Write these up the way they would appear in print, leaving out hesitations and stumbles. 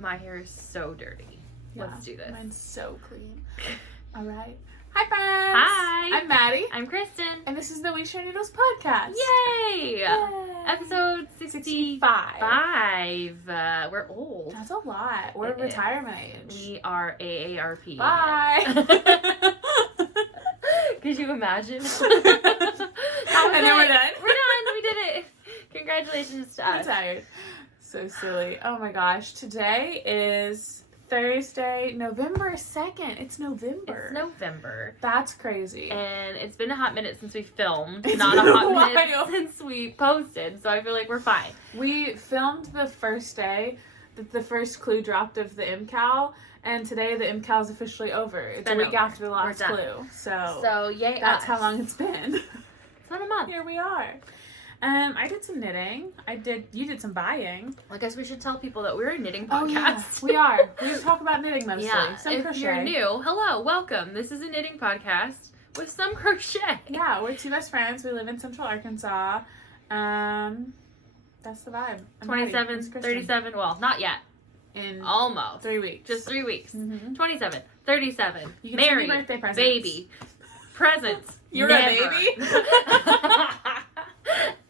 My hair is so dirty. Yeah, Let's do this. Mine's so clean. All right. Hi, friends. Hi. I'm Maddie. I'm Kristen. And this is the We Share Needles podcast. Yay! Episode 65. We're old. That's a lot. We're retirement age. We are AARP. Bye. Could you imagine? And then we're done. We're done. We did it. Congratulations to us. I'm tired. So silly. Oh my gosh. Today is Thursday, November 2nd. It's November. It's November. That's crazy. And it's been a hot minute since we filmed. It's not a been a hot minute while. since we posted. So I feel like we're fine. We filmed the first day that the first clue dropped of the MKAL. And today the MKAL is officially over. It's a week after the last clue. So yay that's us. how long it's been. It's been a month. Here we are. I did some knitting. You did some buying. I guess we should tell people that we're a knitting podcast. Oh yeah, we are. We just talk about knitting mostly. Yeah. Some if crochet. you're new, hello, welcome. This is a knitting podcast with some crochet. Yeah, we're two best friends. We live in Central Arkansas. That's the vibe. 27, 37, well, not yet. In almost 3 weeks. Just 3 weeks. Mm-hmm. 27, 37, You can married, send me birthday presents. baby, presents. You're never. a baby?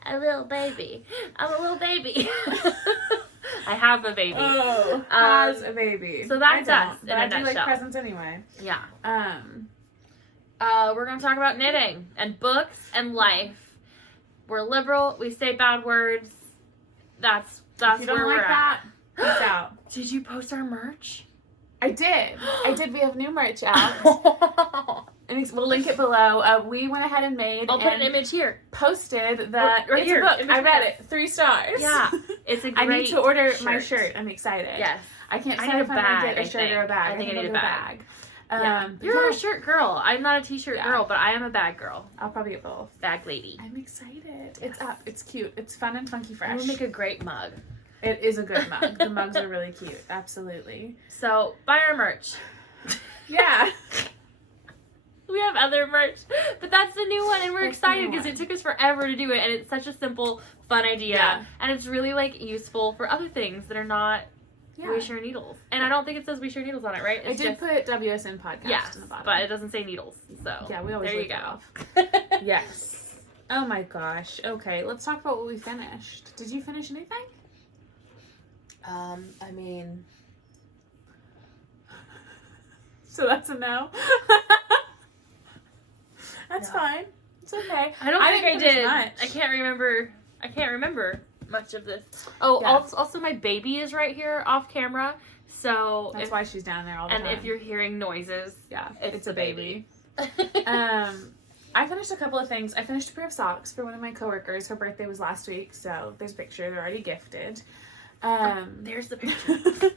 A little baby. I'm a little baby. I have a baby. Oh, has a baby. So that's I us don't, in but a I do like nutshell. presents anyway. Yeah. Um, We're gonna talk about knitting and books and life. We're liberal. We say bad words. That's if you don't where like we're that, at. peace out. Did you post our merch? I did. We have new merch out. And we'll link it below. We went ahead and made I'll put an image here. Posted that Right it's here, a book. image I read here. it. 3 stars. Yeah, it's a great I need to order my shirt. shirt. I'm excited. Yes. I can't I decide need if a I'm going to bag, get a I shirt or a think. bag. I think I need I'll a get bag. Yeah. You're a shirt girl. I'm not a t-shirt Yeah. girl, but I am a bag girl. I'll probably get both. Bag lady. I'm excited. Yes. It's up. It's cute. It's fun and funky And fresh. we'll make a great mug. It is a good mug. The mugs are really cute. Absolutely. So, buy our merch. Yeah. We have other merch, but that's the new one, and we're That's the excited new because one. it took us forever to do it, and it's such a simple, fun idea, Yeah. and it's really like useful for other things that are not Yeah. We Share Needles. And I don't think it says We Share Needles on it, right? I did put WSN podcast yes, in the bottom. but it doesn't say needles. So Yeah, we always there you leave that go. off. Yes. Oh my gosh. Okay, let's talk about what we finished. Did you finish anything? I mean, So that's a no. That's No. fine. It's okay. I don't think I didn't finish did. much. I can't remember much of this. Oh, Yeah. also my baby is right here off camera. So That's why she's down there all the time. and if you're hearing noises, yeah, it's a the baby. baby. I finished a couple of things. I finished a pair of socks for one of my coworkers. Her birthday was last week, so there's a picture. They're already gifted. There's the picture.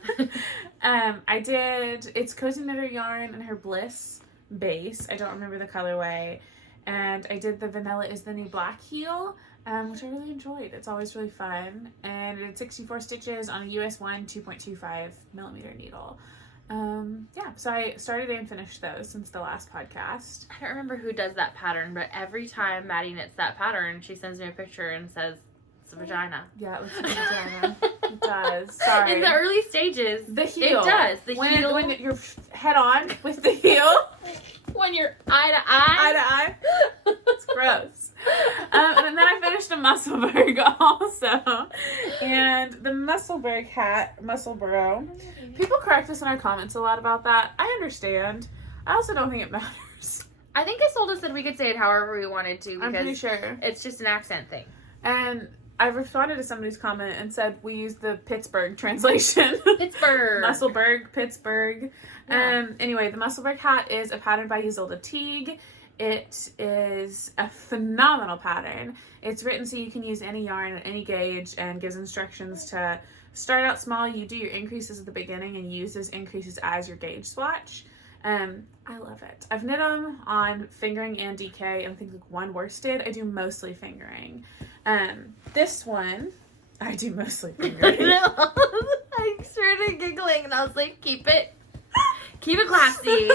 I did, it's Cozy Knitter yarn and her Bliss base. I don't remember the colorway. And I did the Vanilla is the New Black heel, which I really enjoyed. It's always really fun. And it did 64 stitches on a US 1 2.25 millimeter needle. Yeah, so I started and finished those since the last podcast. I don't remember who does that pattern, but every time Maddie knits that pattern, she sends me a picture and says, it's a vagina. Yeah, it looks like a vagina. It does. Sorry. In the early stages, The heel. it does. The heel. When you're head on with the heel. When you're eye to eye. Eye to eye. It's gross. And then I finished a Musselburgh also. And the Musselburgh hat, Musselburgh. People correct us in our comments a lot about that. I understand. I also don't think it matters. I think Ysolda said we could say it however we wanted to I'm pretty because sure. it's just an accent thing. And I responded to somebody's comment and said we use the Pittsburgh translation. Pittsburgh. Musselburgh, Pittsburgh. Yeah. Anyway, the Musselburgh hat is a pattern by Ysolda Teague. It is a phenomenal pattern. It's written so you can use any yarn at any gauge and gives instructions to start out small. You do your increases at the beginning and use those increases as your gauge swatch. I love it. I've knit them on fingering and DK, and I think like one worsted. I do mostly fingering. This one, I do mostly fingering. I started giggling and I was like, keep it classy.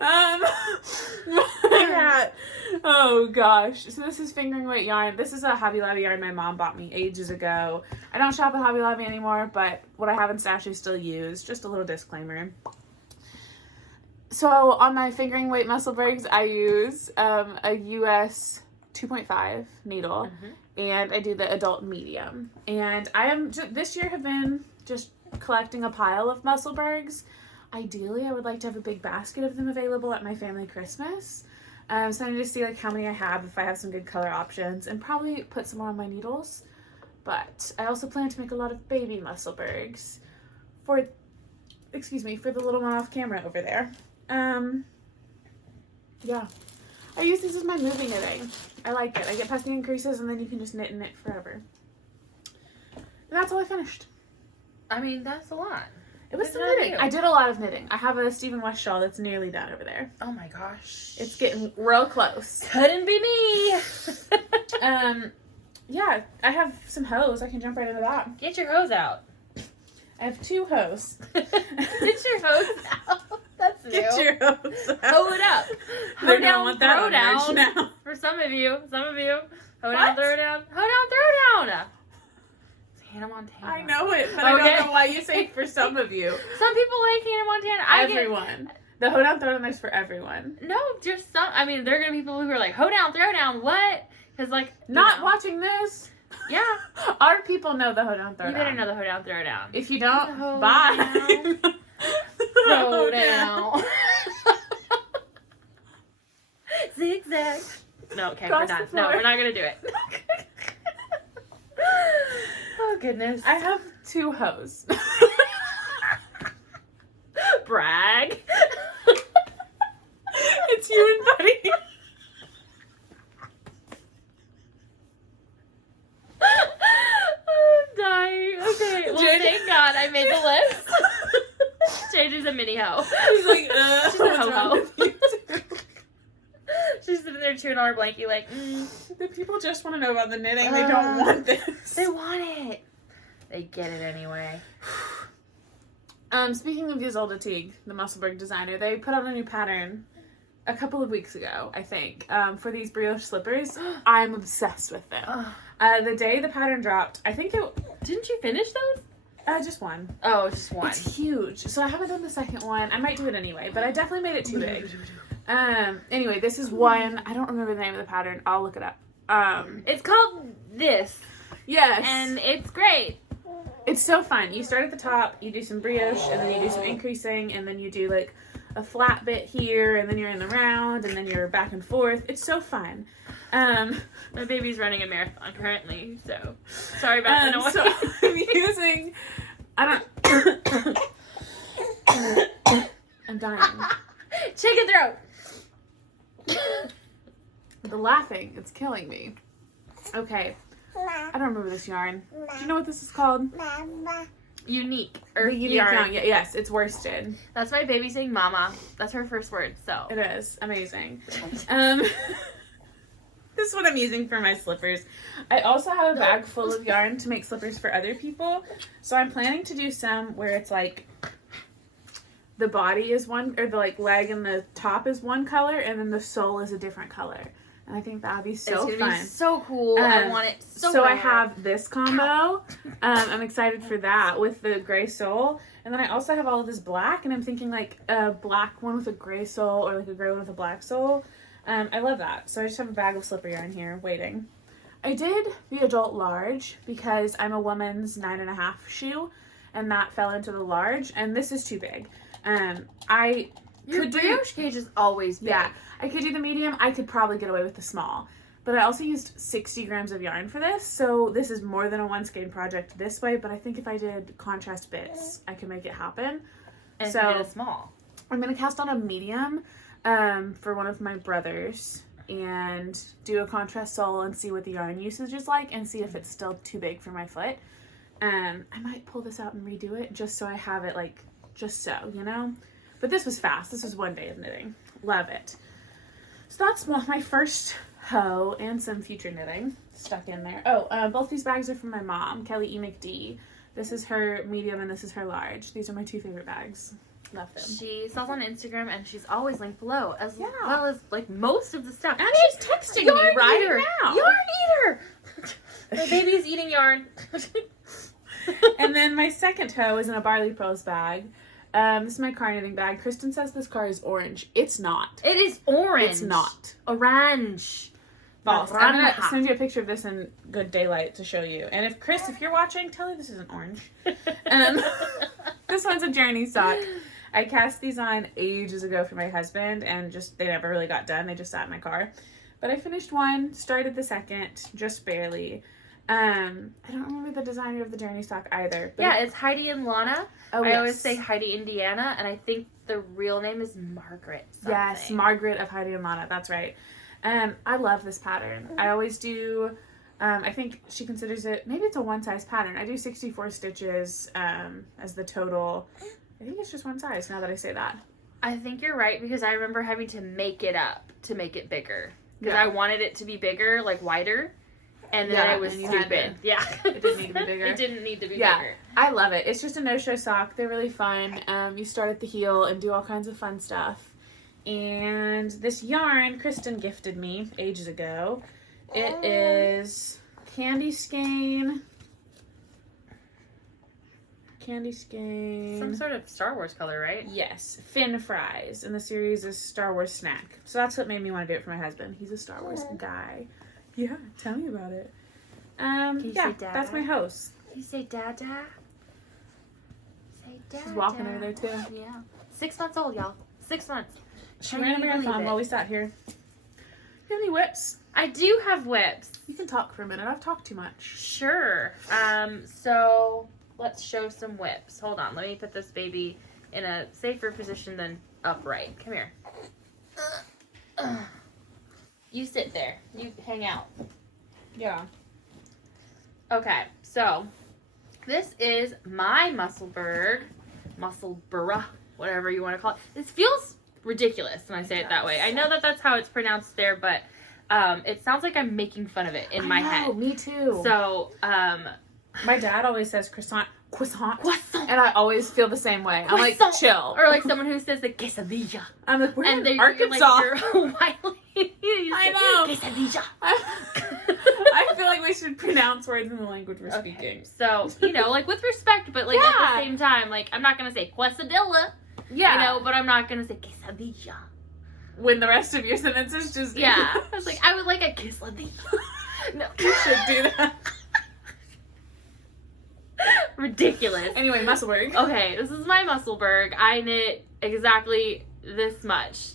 My hat. Oh Oh gosh. So this is fingering weight yarn. This is a Hobby Lobby yarn my mom bought me ages ago. I don't shop at Hobby Lobby anymore, but what I have in stash I still use. Just a little disclaimer. So on my fingering weight Musselburghs, I use a US 2.5 needle, and I do the adult medium. And I am this year have been just collecting a pile of Musselburghs. Ideally, I would like to have a big basket of them available at my family Christmas. So I need to see like how many I have, if I have some good color options, and probably put some more on my needles. But I also plan to make a lot of baby Musselburghs for the little one off camera over there. Yeah. I use these as my movie knitting. I like it. I get past the increases and then you can just knit and knit forever. And that's all I finished. I mean, that's a lot. It was some knitting. I did a lot of knitting. I have a Stephen West shawl that's nearly done over there. Oh my gosh. It's getting real close. Couldn't be me. Yeah, I have some hose. I can jump right into that. Get your hose out. I have 2 hose. Get your hose out. That's new. Get your hose out. Hoe it up. Hoe down, throw down. Now. For some of you. Hoe down, throw down. Hoe down, throw down. It's Hannah Montana. I know it, but I don't know why you say for some of you. Some people like Hannah Montana. Everyone. The hoe down, throw down is for everyone. No, just some. I mean, there are going to be people who are like, hoe down, throw down, what? Because, like, not watching this. Yeah. Our people know the hoe down, throw down. You better know the hoe down, throw down. If you don't, bye. Throw down. Zigzag. No, okay, we're done. No, we're not going to do it. Oh, goodness. I have 2 hoes. Brag. It's you and Buddy. I'm dying. Okay, well, thank God I made the list. JJ's a mini hoe. She's like, she's a ho-ho. She's sitting there chewing on her blankie like, The people just want to know about the knitting. They don't want this. They want it. They get it anyway. Speaking of Ysolda Teague, the Musselburgh designer, they put out a new pattern a couple of weeks ago, I think, for these brioche slippers. I'm obsessed with them. The day the pattern dropped, I think it... Didn't you finish those? Just one. Oh, just one. It's huge. So I haven't done the second one. I might do it anyway, but I definitely made it too big. Anyway, this is one. I don't remember the name of the pattern. I'll look it up. It's called this. Yes. And it's great. It's so fun. You start at the top, you do some brioche, and then you do some increasing, and then you do like a flat bit here, and then you're in the round, and then you're back and forth. It's so fun. My baby's running a marathon currently, so sorry about the noise. So I'm using... I'm dying. Chicken throat! The laughing, it's killing me. Okay. I don't remember this yarn. Do you know what this is called? Unique. Or unique yarn. Yeah, yes, it's worsted. That's my baby saying mama. That's her first word, so. It is. Amazing. This is what I'm using for my slippers. I also have a bag full of yarn to make slippers for other people. So I'm planning to do some where it's like the body is one, or the like leg and the top is one color, and then the sole is a different color. And I think that would be so fun. It's going to be so cool. I want it so So bad. I have this combo. I'm excited for that with the gray sole. And then I also have all of this black, and I'm thinking like a black one with a gray sole or like a gray one with a black sole. I love that. So I just have a bag of slipper yarn here waiting. I did the adult large because I'm a woman's 9.5 shoe, and that fell into the large, and this is too big. Your brioche gauge is always big. Yeah, I could do the medium. I could probably get away with the small. But I also used 60 grams of yarn for this, so this is more than a one skein project this way, but I think if I did contrast bits, I could make it happen. And so, you did a small. I'm going to cast on a medium for one of my brothers and do a contrast sole and see what the yarn usage is like and see if it's still too big for my foot. I might pull this out and redo it just so I have it like, just so, you know? But this was fast. This was one day of knitting. Love it. So that's my first hoe and some future knitting stuck in there. Oh, both these bags are from my mom, Kelly E. McD. This is her medium and this is her large. These are my two favorite bags. Love them. She sells on Instagram, and she's always linked below, as Yeah. well as like most of the stuff. And she's texting me right now. Yarn eater. My baby's eating yarn. And then my second toe is in a Barley Pearls bag. This is my car knitting bag. Christen says this car is orange. It's not. It is orange. It's not. Orange. False. I'm going to Naranja. send you a picture of this in good daylight to show you. And if Chris, if you're watching, tell her this isn't orange. This one's a journey sock. I cast these on ages ago for my husband, and just they never really got done. They just sat in my car. But I finished one, started the second, just barely. I don't remember the designer of the journey sock either. But Yeah, it's Heidi and Lana. Oh, I yes. always say Heidi Indiana, and I think the real name is Margaret something. Yes, Margaret of Heidi and Lana. That's right. I love this pattern. I always do. I think she considers it, maybe it's a one size pattern. I do 64 stitches as the total. I think it's just one size now that I say that. I think you're right, because I remember having to make it up to make it bigger. Because Yeah. I wanted it to be bigger, like wider. And then Yeah, it was and you had stupid. to- Yeah. It didn't need to be bigger. It didn't need to be Yeah. bigger. I love it. It's just a no-show sock. They're really fun. You start at the heel and do all kinds of fun stuff. And this yarn Christen gifted me ages ago. It is Candy Skein. Some sort of Star Wars color, right? Yes, Finn Fries. And the series is Star Wars Snack. So that's what made me want to do it for my husband. He's a Star Wars guy. Yeah, tell me about it. you Yeah, say Dad? that's my host. You say Dada? Say Dada. She's walking over there too. Yeah. 6 months old, y'all. 6 months. She Can ran a you believe marathon it? while we sat here. You have any whips? I do have whips. You can talk for a minute. I've talked too much. Sure. So let's show some whips. Hold on. Let me put this baby in a safer position than upright. Come here. You sit there. You hang out. Yeah. Okay. So this is my Musselburgh, whatever you want to call it. This feels ridiculous when I say it that way. I know that that's how it's pronounced there, but it sounds like I'm making fun of it in my head. Me too. So, my dad always says croissant, croissant. and I always feel the same way. I'm like, Croissant. chill. Or like someone who says the quesadilla. I'm like, we're And in they Arkansas. You're like, you're you I say, know. Quesadilla. I feel like we should pronounce words in the language we're speaking. So, like with respect, but like at Yeah. the same time, like I'm not going to say quesadilla, Yeah. but I'm not going to say quesadilla. When the rest of your sentences just... Yeah. I was like, I would like a quesadilla. No. You should do that. Ridiculous. Anyway, Musselburgh. Okay, this is my Musselburgh. I knit exactly this much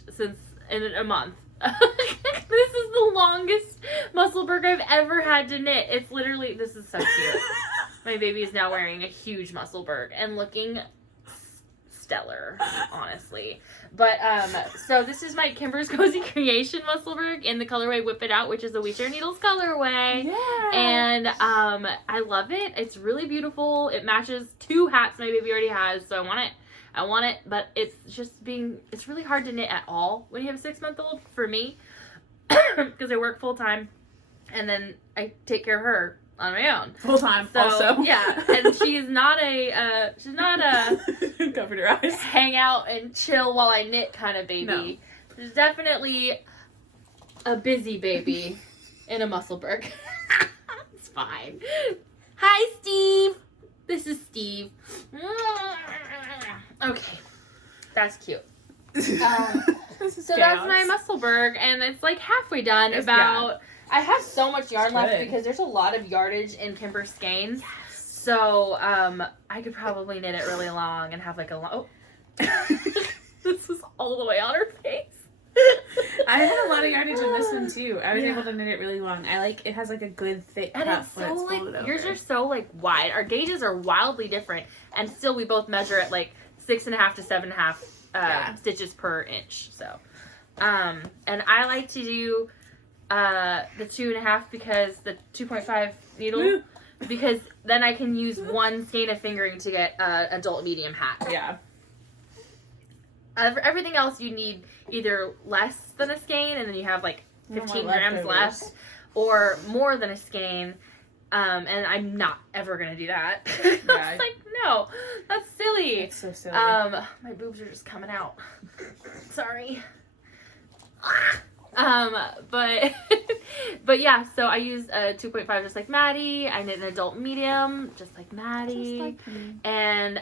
in a month. This is the longest Musselburgh I've ever had to knit. It's literally, this is so cute. My baby is now wearing a huge Musselburgh and looking stellar, honestly. But, so this is my Kimber's Cozy Creation Musselburgh in the colorway Whip It Out, which is a We Share Needles colorway. Yeah. And I love it. It's really beautiful. It matches 2 hats my baby already has, so I want it, but it's really hard to knit at all when you have a 6-month-old, for me, because I work full time, and then I take care of her on my own. Full time, So, also. yeah, and she's not a Covered your eyes. hang out and chill while I knit kind of baby. No. She's definitely a busy baby in a Musselburgh. It's fine. Hi, Steve. This is Steve. Okay, that's cute. This is So that's my Musselburgh, and it's like halfway done. I have so much yarn left good. because there's a lot of yardage in Kimber skeins. So I could probably knit it really long and have like a long. Oh. This is all the way on her face. I had a lot of yardage in this one too. I was Yeah. able to knit it really long. It has like a good thick And cuff it's when so it's like, folded yours over. are so like wide. Our gauges are wildly different, and still we both measure at like 6.5 to 7.5 stitches per inch. So, and I like to do the 2.5 because the 2.5 needle, because then I can use one skein of fingering to get adult medium hat. Yeah. Everything else you need either less than a skein, and then you have like 15 grams left, or more than a skein, and I'm not ever gonna do that. I was like, know. That's silly. It's so silly. My boobs are just coming out. Sorry. But yeah, so I use a 2.5 just like Maddie. I knit an adult medium just like Maddie. Just like me. And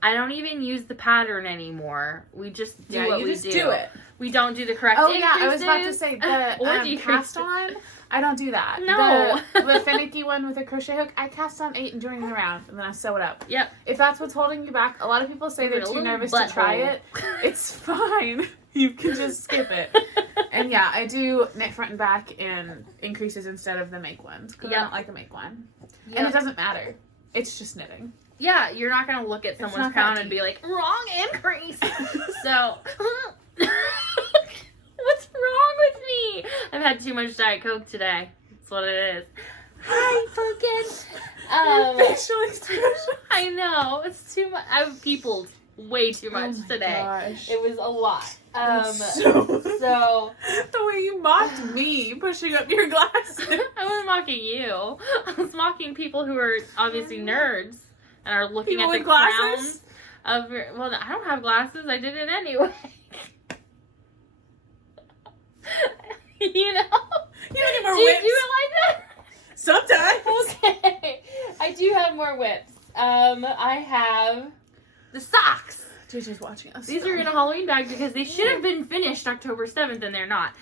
I don't even use the pattern anymore. We just do what we do. do it. We don't do the correct Oh increases. yeah, I was about to say the Or cast on. I don't do that. No. The finicky one with a crochet hook, I cast on 8 and during the round, and then I sew it up. Yep. If that's what's holding you back, a lot of people say they're too nervous to try it. It's fine. You can just skip it. And yeah, I do knit front and back in increases instead of the make ones, because I don't like the make one. Yep. And it doesn't matter. It's just knitting. Yeah, you're not going to look at someone's crown and be like, wrong increase. So, what's wrong with me? I've had too much Diet Coke today. That's what it is. Hi, fucking. Facial expression. I know. It's too much. I've peopled way too much today. Gosh. It was a lot. So the way you mocked me pushing up your glasses. I wasn't mocking you. I was mocking people who are obviously nerds and are looking people at the with glasses of your, well, I don't have glasses. I did it anyway. You know? You don't need more do you whips. do it like that? Sometimes. Okay. I do have more whips. I have the socks. JJ's watching us. These are in a Halloween bag because they should have been finished October 7th and they're not.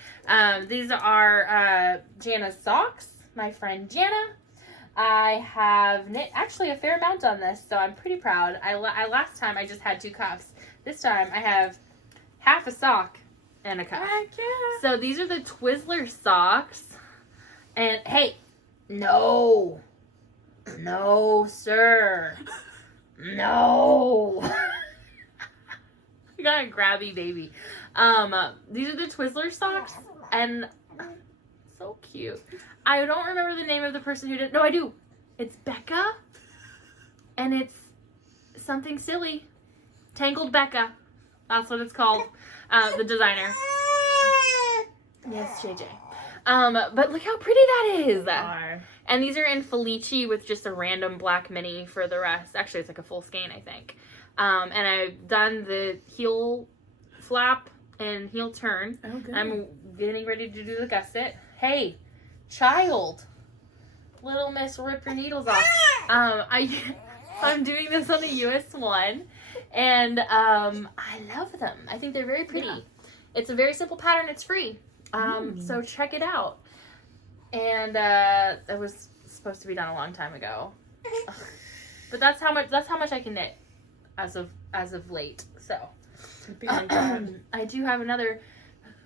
These are Jana's socks, my friend Jana. I have knit actually a fair amount on this, so I'm pretty proud. I last time I just had 2 cuffs. This time I have half a sock and a cuff. Heck yeah. So these are the Twizzler socks. And hey, no, sir, no. I got a grabby baby. These are the Twizzler socks, and so cute. I don't remember the name of the person who did. No, I do. It's Becca, and it's something silly. Tangled Becca. That's what it's called. The designer. Yes, JJ. But look how pretty that is. And these are in Felici with just a random black mini for the rest. Actually, it's like a full skein, I think. And I've done the heel flap and heel turn. Oh, good. I'm getting ready to do the gusset. Hey, child. Little Miss, rip your needles off. I'm doing this on a US 1. And I love them. I think they're very pretty. Yeah. It's a very simple pattern. It's free. So check it out. And it was supposed to be done a long time ago. But that's how much I can knit as of late. So I do have another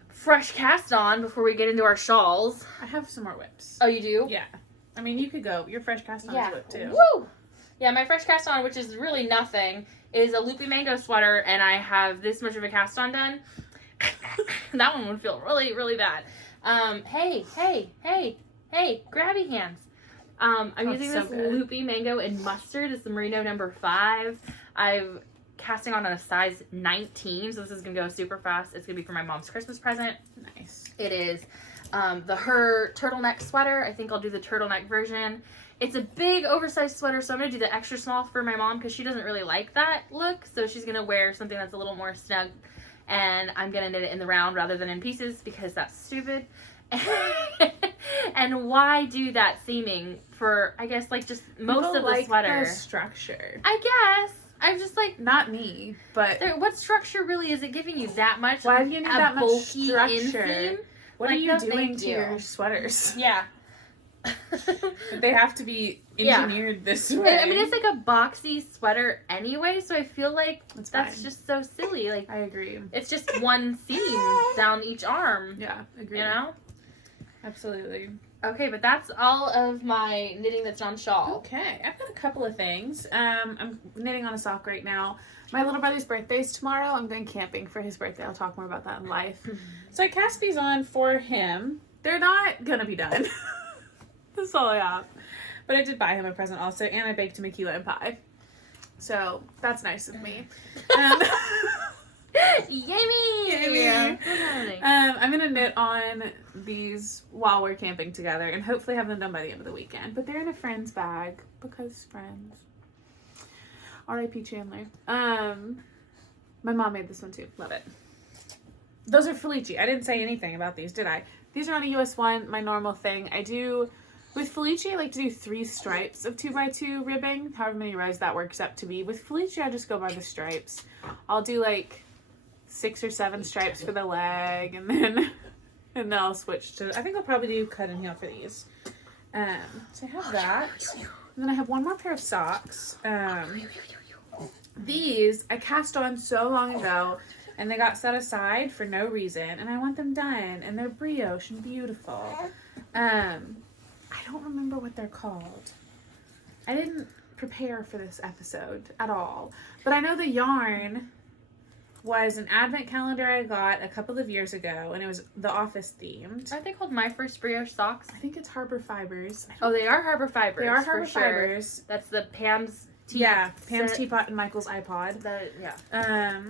fresh cast on before we get into our shawls. I have some more whips. Oh, you do? Yeah. I mean, you could go. Your fresh cast on is whip too. Woo! Yeah, my fresh cast on, which is really nothing, is a Loopy mango sweater, and I have this much of a cast on done. That one would feel really, really bad. Hey, grabby hands. I'm using this Loopy mango in mustard. It's the Merino number 5. I'm casting on a size 19, so this is going to go super fast. It's going to be for my mom's Christmas present. Nice. It is her turtleneck sweater. I think I'll do the turtleneck version. It's a big oversized sweater, so I'm going to do the extra small for my mom because she doesn't really like that look. So she's going to wear something that's a little more snug. And I'm going to knit it in the round rather than in pieces because that's stupid. And why do that seaming for, I guess, like just most People of the like sweater? The structure. I guess. I'm just like... Not me, but... What structure really is it giving you that much? Why do you need that much structure? Inseam? What are you doing to your sweaters? Yeah. They have to be engineered this way. I mean, it's like a boxy sweater anyway, so I feel like that's just so silly. Like, I agree. It's just one seam down each arm. Yeah, agree. You know? Absolutely. Okay, but that's all of my knitting that's on shawl. Okay, I've got a couple of things. I'm knitting on a sock right now. My little brother's birthday's tomorrow. I'm going camping for his birthday. I'll talk more about that in life. So I cast these on for him. They're not gonna be done. That's all I have. But I did buy him a present also, and I baked him a key lime pie. So that's nice of me. Yummy! I'm gonna knit on these while we're camping together and hopefully have them done by the end of the weekend. But they're in a friend's bag because friends. R.I.P. Chandler. My mom made this one too. Love it. Those are Felici. I didn't say anything about these, did I? These are on a US 1, my normal thing. I do, with Felici, I like to do 3 stripes of 2x2 ribbing, however many rows that works up to be. With Felici, I just go by the stripes. I'll do like 6 or 7 stripes for the leg, and then I'll switch to, I think I'll probably do cut and heel for these. So I have that. And then I have one more pair of socks. These I cast on so long ago, and they got set aside for no reason, and I want them done, and they're brioche and beautiful. I don't remember what they're called. I didn't prepare for this episode at all, but I know the yarn was an advent calendar I got a couple of years ago, and it was The Office themed. Aren't they called My First Brioche Socks? I think it's Harbor Fibers. Oh, they are Harbor Fibers. They are Harbor for sure. Fibers. That's the Pam's tea. Yeah, Pam's set. teapot and Michael's iPod. Yeah.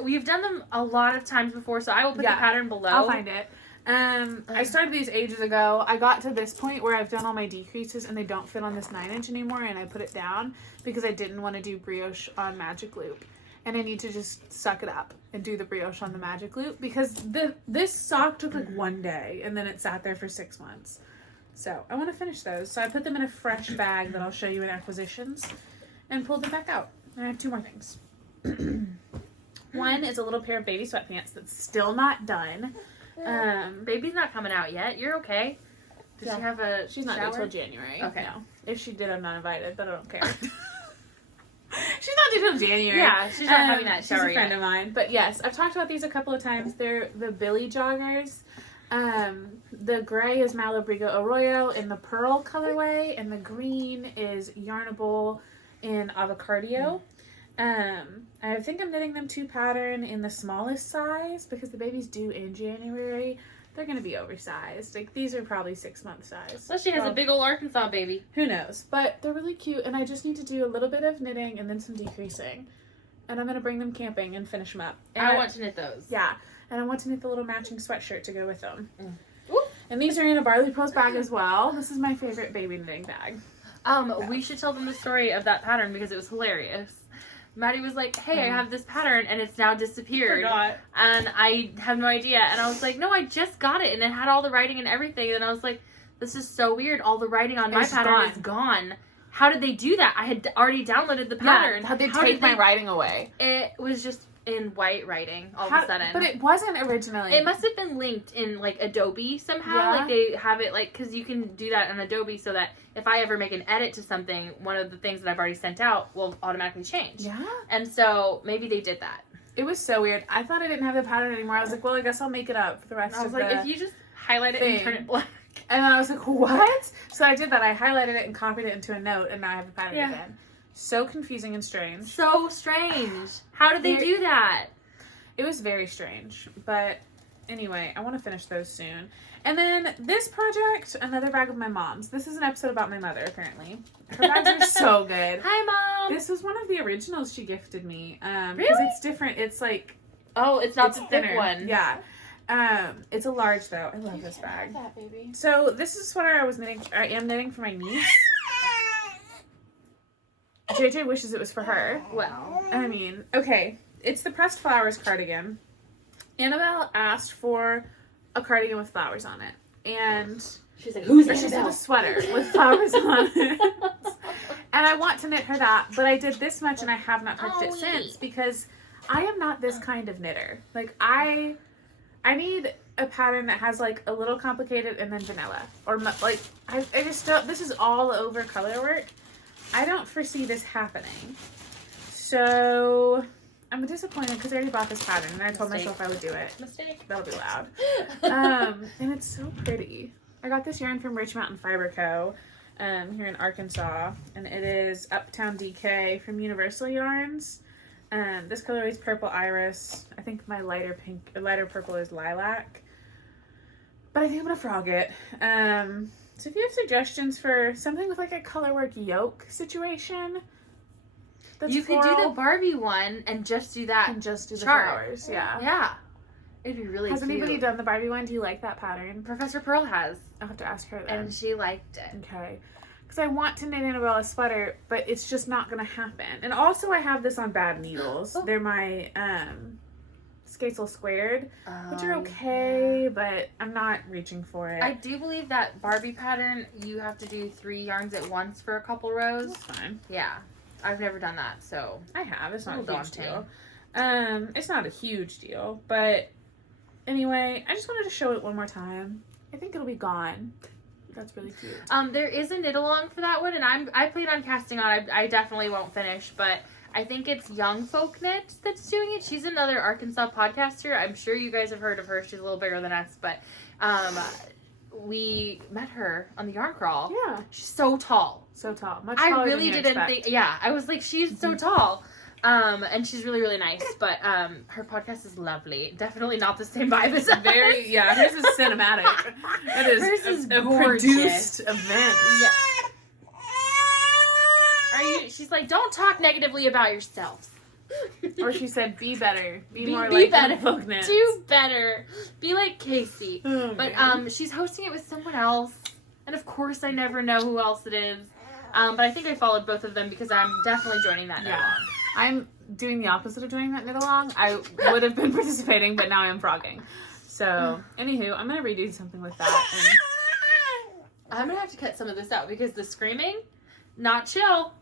We've done them a lot of times before, so I will put the pattern below. I'll find it. I started these ages ago. I got to this point where I've done all my decreases and they don't fit on this 9-inch anymore, and I put it down because I didn't want to do brioche on magic loop. And I need to just suck it up and do the brioche on the magic loop, because this sock took like one day and then it sat there for 6 months. So I want to finish those. So I put them in a fresh bag that I'll show you in acquisitions and pulled them back out. And I have 2 more things. One is a little pair of baby sweatpants that's still not done. Baby's not coming out yet. You're okay. Does she have a She's not shower? due till January. Okay. No. If she did, I'm not invited, but I don't care. She's not due till January. Yeah, she's not having that shower She's a friend of mine. But yes, I've talked about these a couple of times. They're the Billie joggers. The gray is Malabrigo Arroyo in the pearl colorway, and the green is Yarnable in Avocardio. I think I'm knitting them 2 pattern in the smallest size because the baby's due in January. They're going to be oversized. Like, these are probably 6-month size. Unless she has a big old Arkansas baby. Who knows? But they're really cute, and I just need to do a little bit of knitting and then some decreasing. And I'm going to bring them camping and finish them up. And I want to knit those. Yeah. And I want to knit the little matching sweatshirt to go with them. Ooh. And these are in a Barley Pearls bag as well. This is my favorite baby knitting bag. We should tell them the story of that pattern because it was hilarious. Maddie was like, hey, I have this pattern and it's now disappeared. Forgot. And I have no idea. And I was like, no, I just got it. And it had all the writing and everything. And I was like, this is so weird. All the writing on my pattern is gone. How did they do that? I had already downloaded the pattern. How'd they take my writing away? It was just in white writing all of a sudden. But it wasn't originally. It must have been linked in like Adobe somehow. Yeah. Like they have it like, because you can do that in Adobe so that if I ever make an edit to something, one of the things that I've already sent out will automatically change. Yeah. And so maybe they did that. It was so weird. I thought I didn't have the pattern anymore. I was like, well, I guess I'll make it up for the rest of the I was like, if you just highlight it and turn it black. And then I was like, what? So I did that. I highlighted it and copied it into a note, and now I have the pattern again. So confusing and strange. So strange. How did they do that? It was very strange. But anyway, I want to finish those soon. And then this project, another bag of my mom's. This is an episode about my mother, apparently. Her bags are so good. Hi, Mom. This was one of the originals she gifted me. Really? Because it's different. It's like... Oh, it's not the thinner. thick one. Yeah. It's a large, though. I love this bag. That, baby. So this is what I am knitting for my niece. JJ wishes it was for her. Well. I mean, okay. It's the Pressed Flowers cardigan. Annabelle asked for a cardigan with flowers on it. And She's like, who's she said a sweater with flowers on it. And I want to knit her that, but I did this much and I have not touched it since because I am not this kind of knitter. Like, I need a pattern that has like a little complicated and then vanilla. Or like, I just don't, this is all over color work. I don't foresee this happening. So I'm disappointed because I already bought this pattern and I told myself I would do it. Mistake. That'll be loud. And it's so pretty. I got this yarn from Rich Mountain Fiber Co. Here in Arkansas, and it is Uptown DK from Universal Yarns. This color is Purple Iris. I think my lighter purple is Lilac. But I think I'm gonna frog it. So if you have suggestions for something with like a colorwork yoke situation, that's you could do the Barbie one and just do that. and just do the chart. flowers. Yeah. Yeah. It'd be really Has cute. anybody done the Barbie one? Do you like that pattern? Professor Pearl has. I'll have to ask her then. And she liked it. Okay. because I want to knit Annabelle a sweater, but it's just not going to happen. And also I have this on bad needles. Oh. They're my Skates All Squared, which are okay, but I'm not reaching for it. I do believe that Barbie pattern, you have to do 3 yarns at once for a couple rows. That's fine. Yeah. I've never done that, so. I have. It's not a huge deal. It's not a huge deal, but anyway, I just wanted to show it one more time. I think it'll be gone. That's really cute. There is a knit along for that one, and I plan on casting on. I definitely won't finish, but I think it's Young Folk Knit that's doing it. She's another Arkansas podcaster. I'm sure you guys have heard of her. She's a little bigger than us, but we met her on the yarn crawl. Yeah, she's so tall. So tall. Much taller I really than didn't think. Yeah, I was like, she's so tall. And she's really, really nice, but her podcast is lovely. Definitely not the same vibe as very, yeah, hers is cinematic. Hers is a produced event. Yeah. She's like, don't talk negatively about yourself. Or she said, be better. Be more like better. Folk Knits. Do better. Be like Casey. Oh, but she's hosting it with someone else. And of course I never know who else it is. But I think I followed both of them because I'm definitely joining that knit along. I'm doing the opposite of joining that knit along. I would have been participating, but now I'm frogging. So, anywho, I'm going to redo something with that. And I'm going to have to cut some of this out because the screaming, not chill.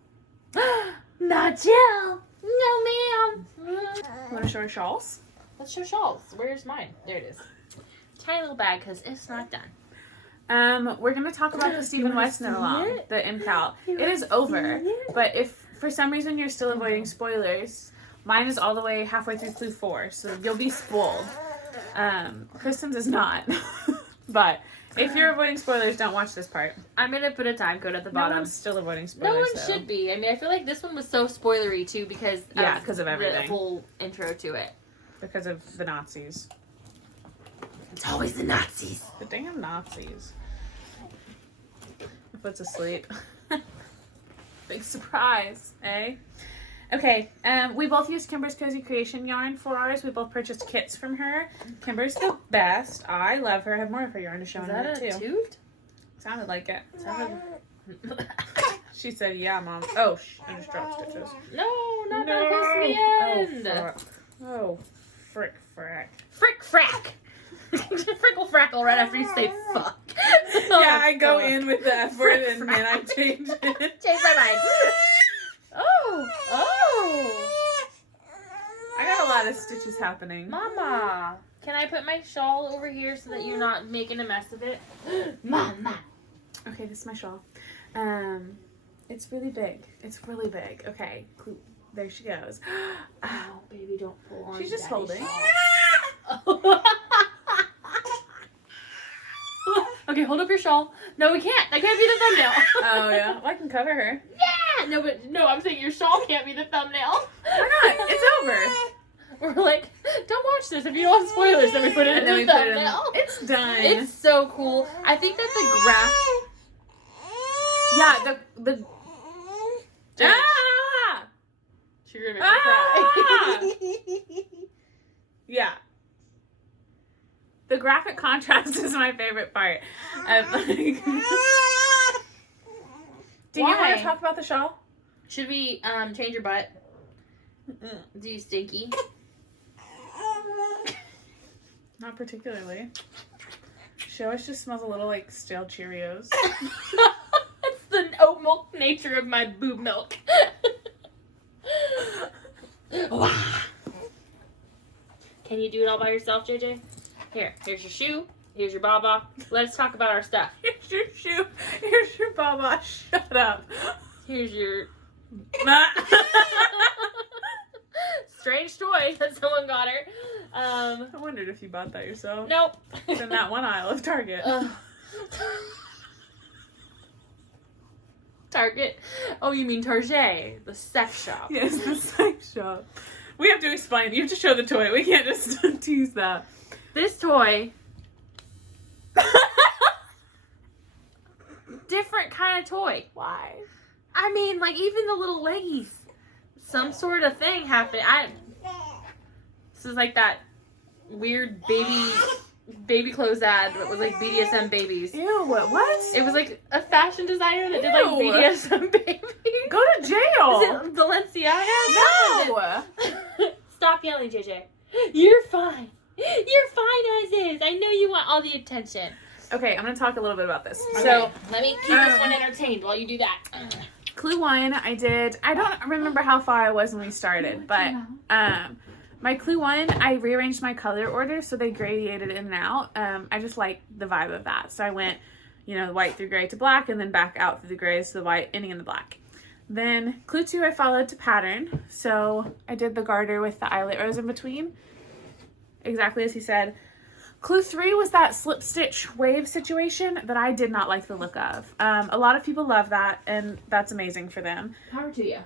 Not chill. No, ma'am. Want to show our shawls? Let's show shawls. Where's mine? There it is. Tiny little bag because it's not done. We're going to talk about the Stephen West knit along, the MKAL. It is over, but if for some reason you're still avoiding spoilers, mine is all the way halfway through clue 4, so you'll be spoiled. Kristen's is not, but if you're avoiding spoilers, don't watch this part. I'm going to put a time code at the bottom. No one's still avoiding spoilers, No one should be. I mean, I feel like this one was so spoilery, too, because of everything. The whole intro to it. Because of the Nazis. It's always the Nazis. The damn Nazis. My foot's asleep. Big surprise, eh? Okay, we both used Kimber's Cozy Creation yarn for ours. We both purchased kits from her. Kimber's the best. I love her. I have more of her yarn to show in a minute, too. Is that a toot? Sounded like it. She said, yeah, Mom. Oh, I just dropped stitches. No, not that close to the end. Oh, frick, frack. Frick, frack. Frickle frackle right after you say fuck. Yeah, I go in with the F word and then I change it. Change my mind. Oh. I got a lot of stitches happening. Mama, can I put my shawl over here so that you're not making a mess of it? Mama. Okay, this is my shawl. It's really big. It's really big. Okay, cool. There she goes. Oh, baby, don't pull on. She's just holding. Okay, hold up your shawl. No, we can't. That can't be the thumbnail. Oh, yeah. Well, I can cover her. Yeah! No, I'm saying your shawl can't be the thumbnail. Why not? It's over. We're like, don't watch this if you don't want spoilers. Then we put it in the thumbnail. It's done. It's so cool. I think that the graph... Yeah, the... Ah! You're gonna make me cry. Yeah. The graphic contrast is my favorite part. Do you want to talk about the shawl? Should we change your butt? Do you stinky? Not particularly. She always just smells a little like stale Cheerios. It's the oat milk nature of my boob milk. Can you do it all by yourself, JJ? Here's your shoe. Here's your baba. Let's talk about our stuff. Here's your shoe. Here's your baba. Shut up. Here's your... Strange toy that someone got her. I wondered if you bought that yourself. Nope. It's in that one aisle of Target. Target? Oh, you mean Target, the sex shop. Yes, the sex shop. We have to explain. You have to show the toy. We can't just tease that. This toy... different kind of toy. Why? I mean, like, even the little leggies. Some sort of thing happened. This is like that weird baby baby clothes ad that was like BDSM babies. Ew, what? It was like a fashion designer that did like Ew. BDSM babies. Go to jail. Is it Balenciaga? No. Stop yelling, JJ. You're fine. You're fine as is. I know you want all the attention. Okay, I'm going to talk a little bit about this. Okay, So, let me keep this one entertained while you do that. Clue 1, I don't remember how far I was when we started, but my Clue 1, I rearranged my color order so they gradiated in and out. I just like the vibe of that. So I went, white through gray to black and then back out through the grays to the white, ending in the black. Then Clue 2, I followed to pattern. So I did the garter with the eyelet rose in between, exactly as he said. Clue 3 was that slip stitch wave situation that I did not like the look of. A lot of people love that, and that's amazing for them. Power to you.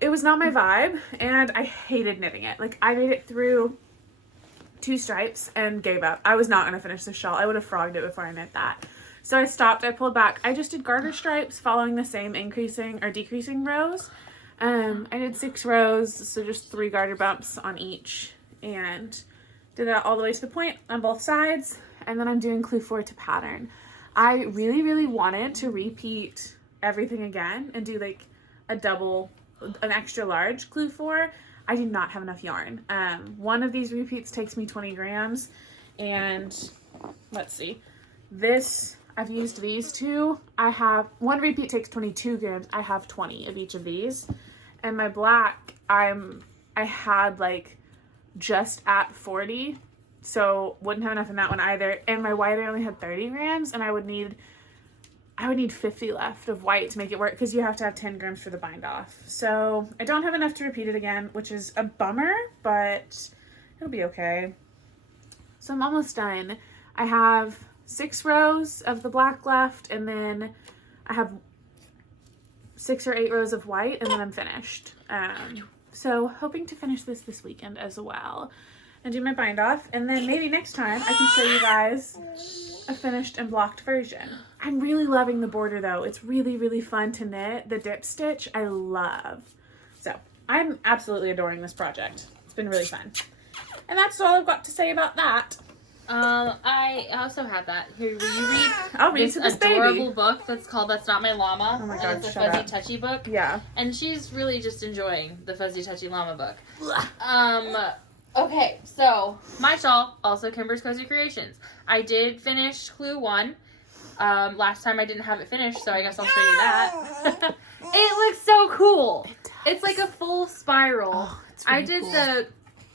It was not my vibe, and I hated knitting it. Like, I made it through 2 stripes and gave up. I was not going to finish the shawl. I would have frogged it before I knit that. So I stopped, I pulled back. I just did garter stripes following the same increasing or decreasing rows. I did 6 rows, so just 3 garter bumps on each, and did that all the way to the point on both sides. And then I'm doing Clue 4 to pattern. I really, really wanted to repeat everything again and do like an extra large Clue 4. I do not have enough yarn. One of these repeats takes me 20 grams, and let's see, I've used these 2. I have one repeat takes 22 grams. I have 20 of each of these, and my black I had like just at 40, so wouldn't have enough in that one either. And my white I only had 30 grams, and I would need 50 left of white to make it work, because you have to have 10 grams for the bind off. So I don't have enough to repeat it again, which is a bummer, but it'll be okay. So I'm almost done. I have 6 rows of the black left, and then I have 6 or 8 rows of white, and then I'm finished. So hoping to finish this weekend as well and do my bind off, and then maybe next time I can show you guys a finished and blocked version. I'm really loving the border though. It's really, really fun to knit. The dip stitch I love. So I'm absolutely adoring this project. It's been really fun. And that's all I've got to say about that. I also have that. Here, will you read I'll read to this adorable baby. book that's called That's Not My Llama? Oh my and God, it's a shut fuzzy up. touchy book. Yeah. And she's really just enjoying the fuzzy touchy llama book. Okay, so my shawl, also Kimber's Cozy Creations. I did finish Clue 1. Last time I didn't have it finished, so I guess I'll show you that. It looks so cool. It's like a full spiral. Oh, it's really I did cool. the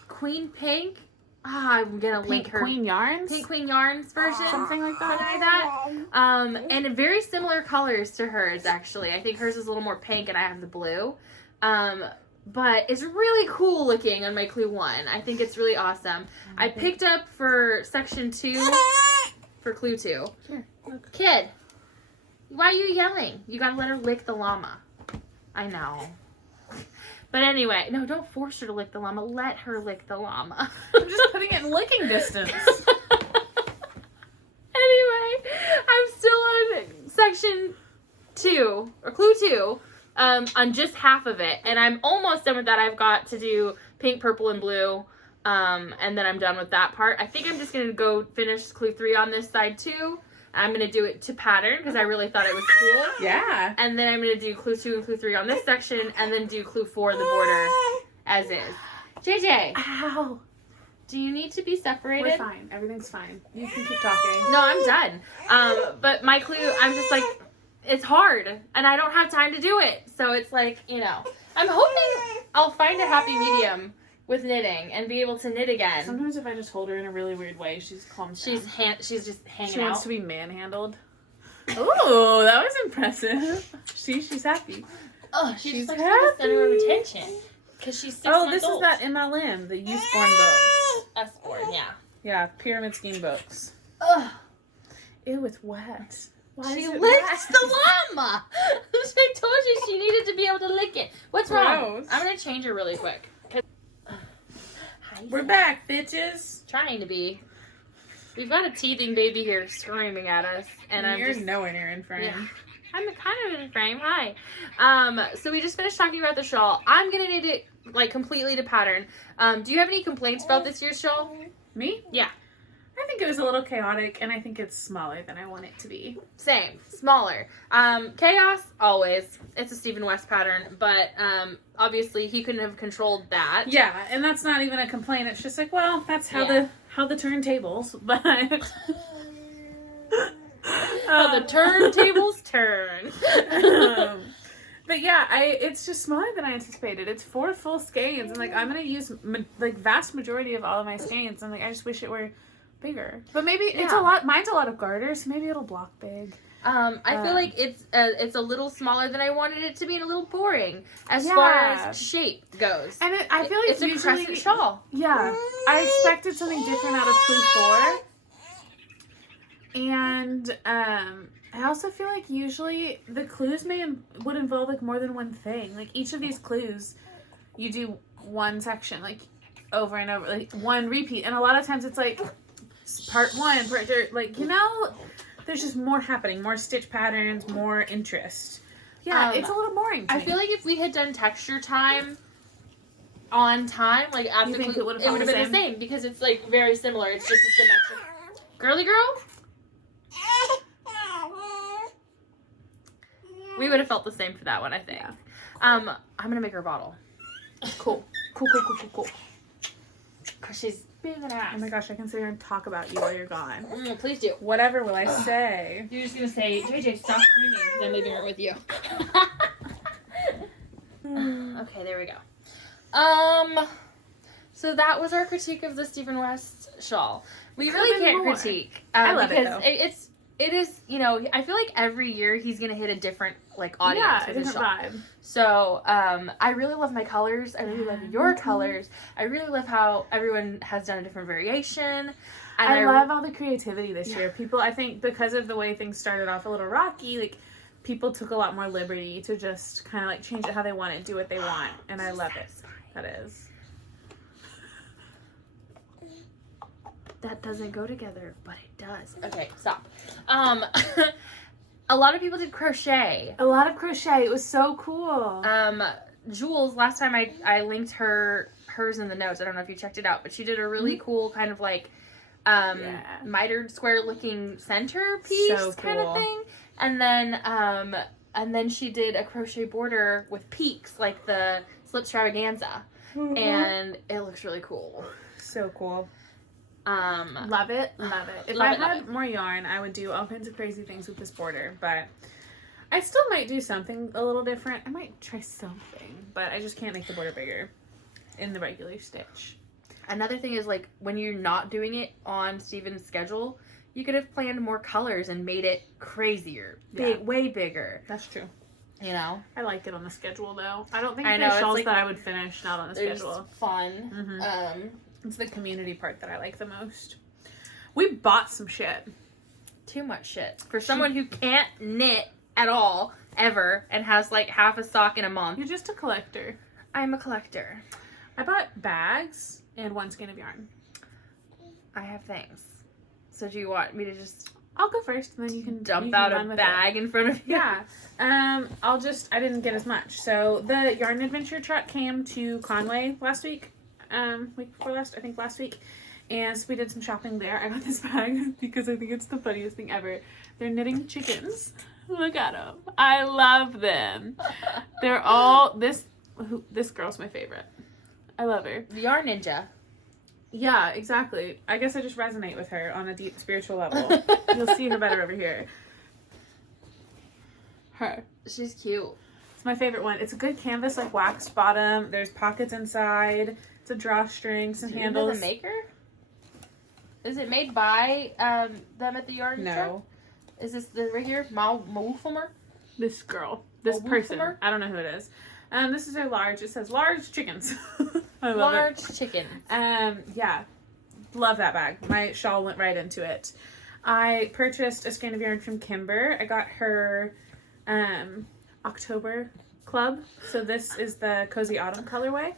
Queen Pink. I'm gonna link her. Queen Yarns? Pink Queen Yarns version. Something like that. And very similar colors to hers, actually. I think hers is a little more pink and I have the blue. But it's really cool looking on my Clue 1. I think it's really awesome. I picked up for section 2 for Clue 2. Sure. Kid, why are you yelling? You gotta let her lick the llama. I know. But anyway, no, don't force her to lick the llama. Let her lick the llama. I'm just putting it in licking distance. Anyway, I'm still on section 2, or Clue 2, on just half of it. And I'm almost done with that. I've got to do pink, purple, and blue. And then I'm done with that part. I think I'm just going to go finish Clue 3 on this side too. I'm going to do it to pattern because I really thought it was cool. Yeah. And then I'm going to do Clue 2 and Clue 3 on this section, and then do Clue 4, the border, as is. JJ, Ow. do you need to be separated? We're fine. Everything's fine. You can keep talking. No, I'm done. But my Clue, I'm just like, it's hard, and I don't have time to do it. So it's like, I'm hoping I'll find a happy medium with knitting and be able to knit again. Sometimes if I just hold her in a really weird way, she's calms down. She's just hanging She out. wants to be manhandled. Oh, that was impressive. She's happy. Oh, she's She's like the center of happy. attention. Because she's 6 Oh, months this old. is that MLM, the Youth Born books. S-born, yeah. Yeah, pyramid scheme books. Ugh. Ew, it's wet. Why She is it licked wet? the llama. I told you she needed to be able to lick it. What's wrong? Gross. I'm going to change her really quick. We're back, bitches. Trying to be. We've got a teething baby here screaming at us. And I'm You're just... nowhere near in frame. Yeah. I'm kind of in frame. Hi. So we just finished talking about the shawl. I'm going to knit it like completely to pattern. Do you have any complaints about this year's shawl? Me? Yeah. I think think it was a little chaotic, and I think it's smaller than I want it to be. Same, smaller. Chaos, always. It's a Stephen West pattern, but obviously he couldn't have controlled that. Yeah, and that's not even a complaint. It's just like, well, that's how the turntables, but how the turntables turn. But yeah, it's just smaller than I anticipated. It's 4 full skeins, and like I'm gonna use like vast majority of all of my skeins, and like I just wish it were bigger. But maybe it's a lot. Mine's a lot of garters, so maybe it'll block big. I feel like it's a little smaller than I wanted it to be, and a little boring as far as shape goes. And I feel like it's a crescent shawl. Yeah, I expected something different out of Clue 4, and I also feel like usually the clues would involve like more than one thing. Like each of these clues, you do one section like over and over, like one repeat, and a lot of times it's like part 1, part 2, like there's just more happening, more stitch patterns, more interest. Yeah, it's a little boring to me. I feel like if we had done texture time on time, like at the clue, it would have been the same because it's like very similar. It's just a symmetric. Girly girl. We would have felt the same for that one, I think. Yeah. I'm gonna make her a bottle. Cool. Cause she's being an ass. Oh my gosh, I can sit here and talk about you while you're gone. Please do. Whatever will I say? You're just gonna say, JJ, stop screaming, because I'm leaving her with you. Okay, there we go. So that was our critique of the Stephen West shawl. We really can't critique. I love it though. It is, I feel like every year he's going to hit a different, audience with his shawl. Vibe. So, I really love my colors. I really love your colors. I really love how everyone has done a different variation. And I love all the creativity this year. People, I think, because of the way things started off a little rocky, people took a lot more liberty to just kind of, change it how they want it, do what they want. And I love it. That is. That doesn't go together, but it does. Okay, stop. A lot of people did crochet. A lot of crochet. It was so cool. Jules, last time I linked hers in the notes. I don't know if you checked it out, but she did a really cool kind of mitered square looking centerpiece kind of thing. And then she did a crochet border with peaks like the slip extravaganza. Mm-hmm. And it looks really cool. So cool. Love it. If I had more yarn, I would do all kinds of crazy things with this border, but I still might do something a little different. I might try something, but I just can't make the border bigger in the regular stitch. Another thing is when you're not doing it on Stephen's schedule, you could have planned more colors and made it crazier, way bigger. That's true. I like it on the schedule though. I don't think there's shawls that I would finish not on the schedule. Fun. Mm-hmm. It's the community part that I like the most. We bought some shit. Too much shit. For someone who can't knit at all, ever, and has half a sock in a month. You're just a collector. I'm a collector. I bought bags and 1 skein of yarn. I have things. So do you want me to just... I'll go first, and then you can dump out a bag in front of you. Yeah. I didn't get as much. So the Yarn Adventure truck came to Conway last week. Week before last, I think last week. And so we did some shopping there. I got this bag because I think it's the funniest thing ever. They're knitting chickens. Look at them. I love them. They're all, this girl's my favorite. I love her. The Yarn Ninja. Yeah, exactly. I guess I just resonate with her on a deep spiritual level. You'll see her better over here. Her. She's cute. It's my favorite one. It's a good canvas, waxed bottom. There's pockets inside. It's a drawstring, some handles. Do you know the maker? Is it made by them at the Yarn? No. Is this the right here? Malwulfumer? This girl. This person. I don't know who it is. This is her large. It says large chickens. I love large chicken. Yeah. Love that bag. My shawl went right into it. I purchased a skein of yarn from Kimber. I got her October club. So this is the Cozy Autumn colorway.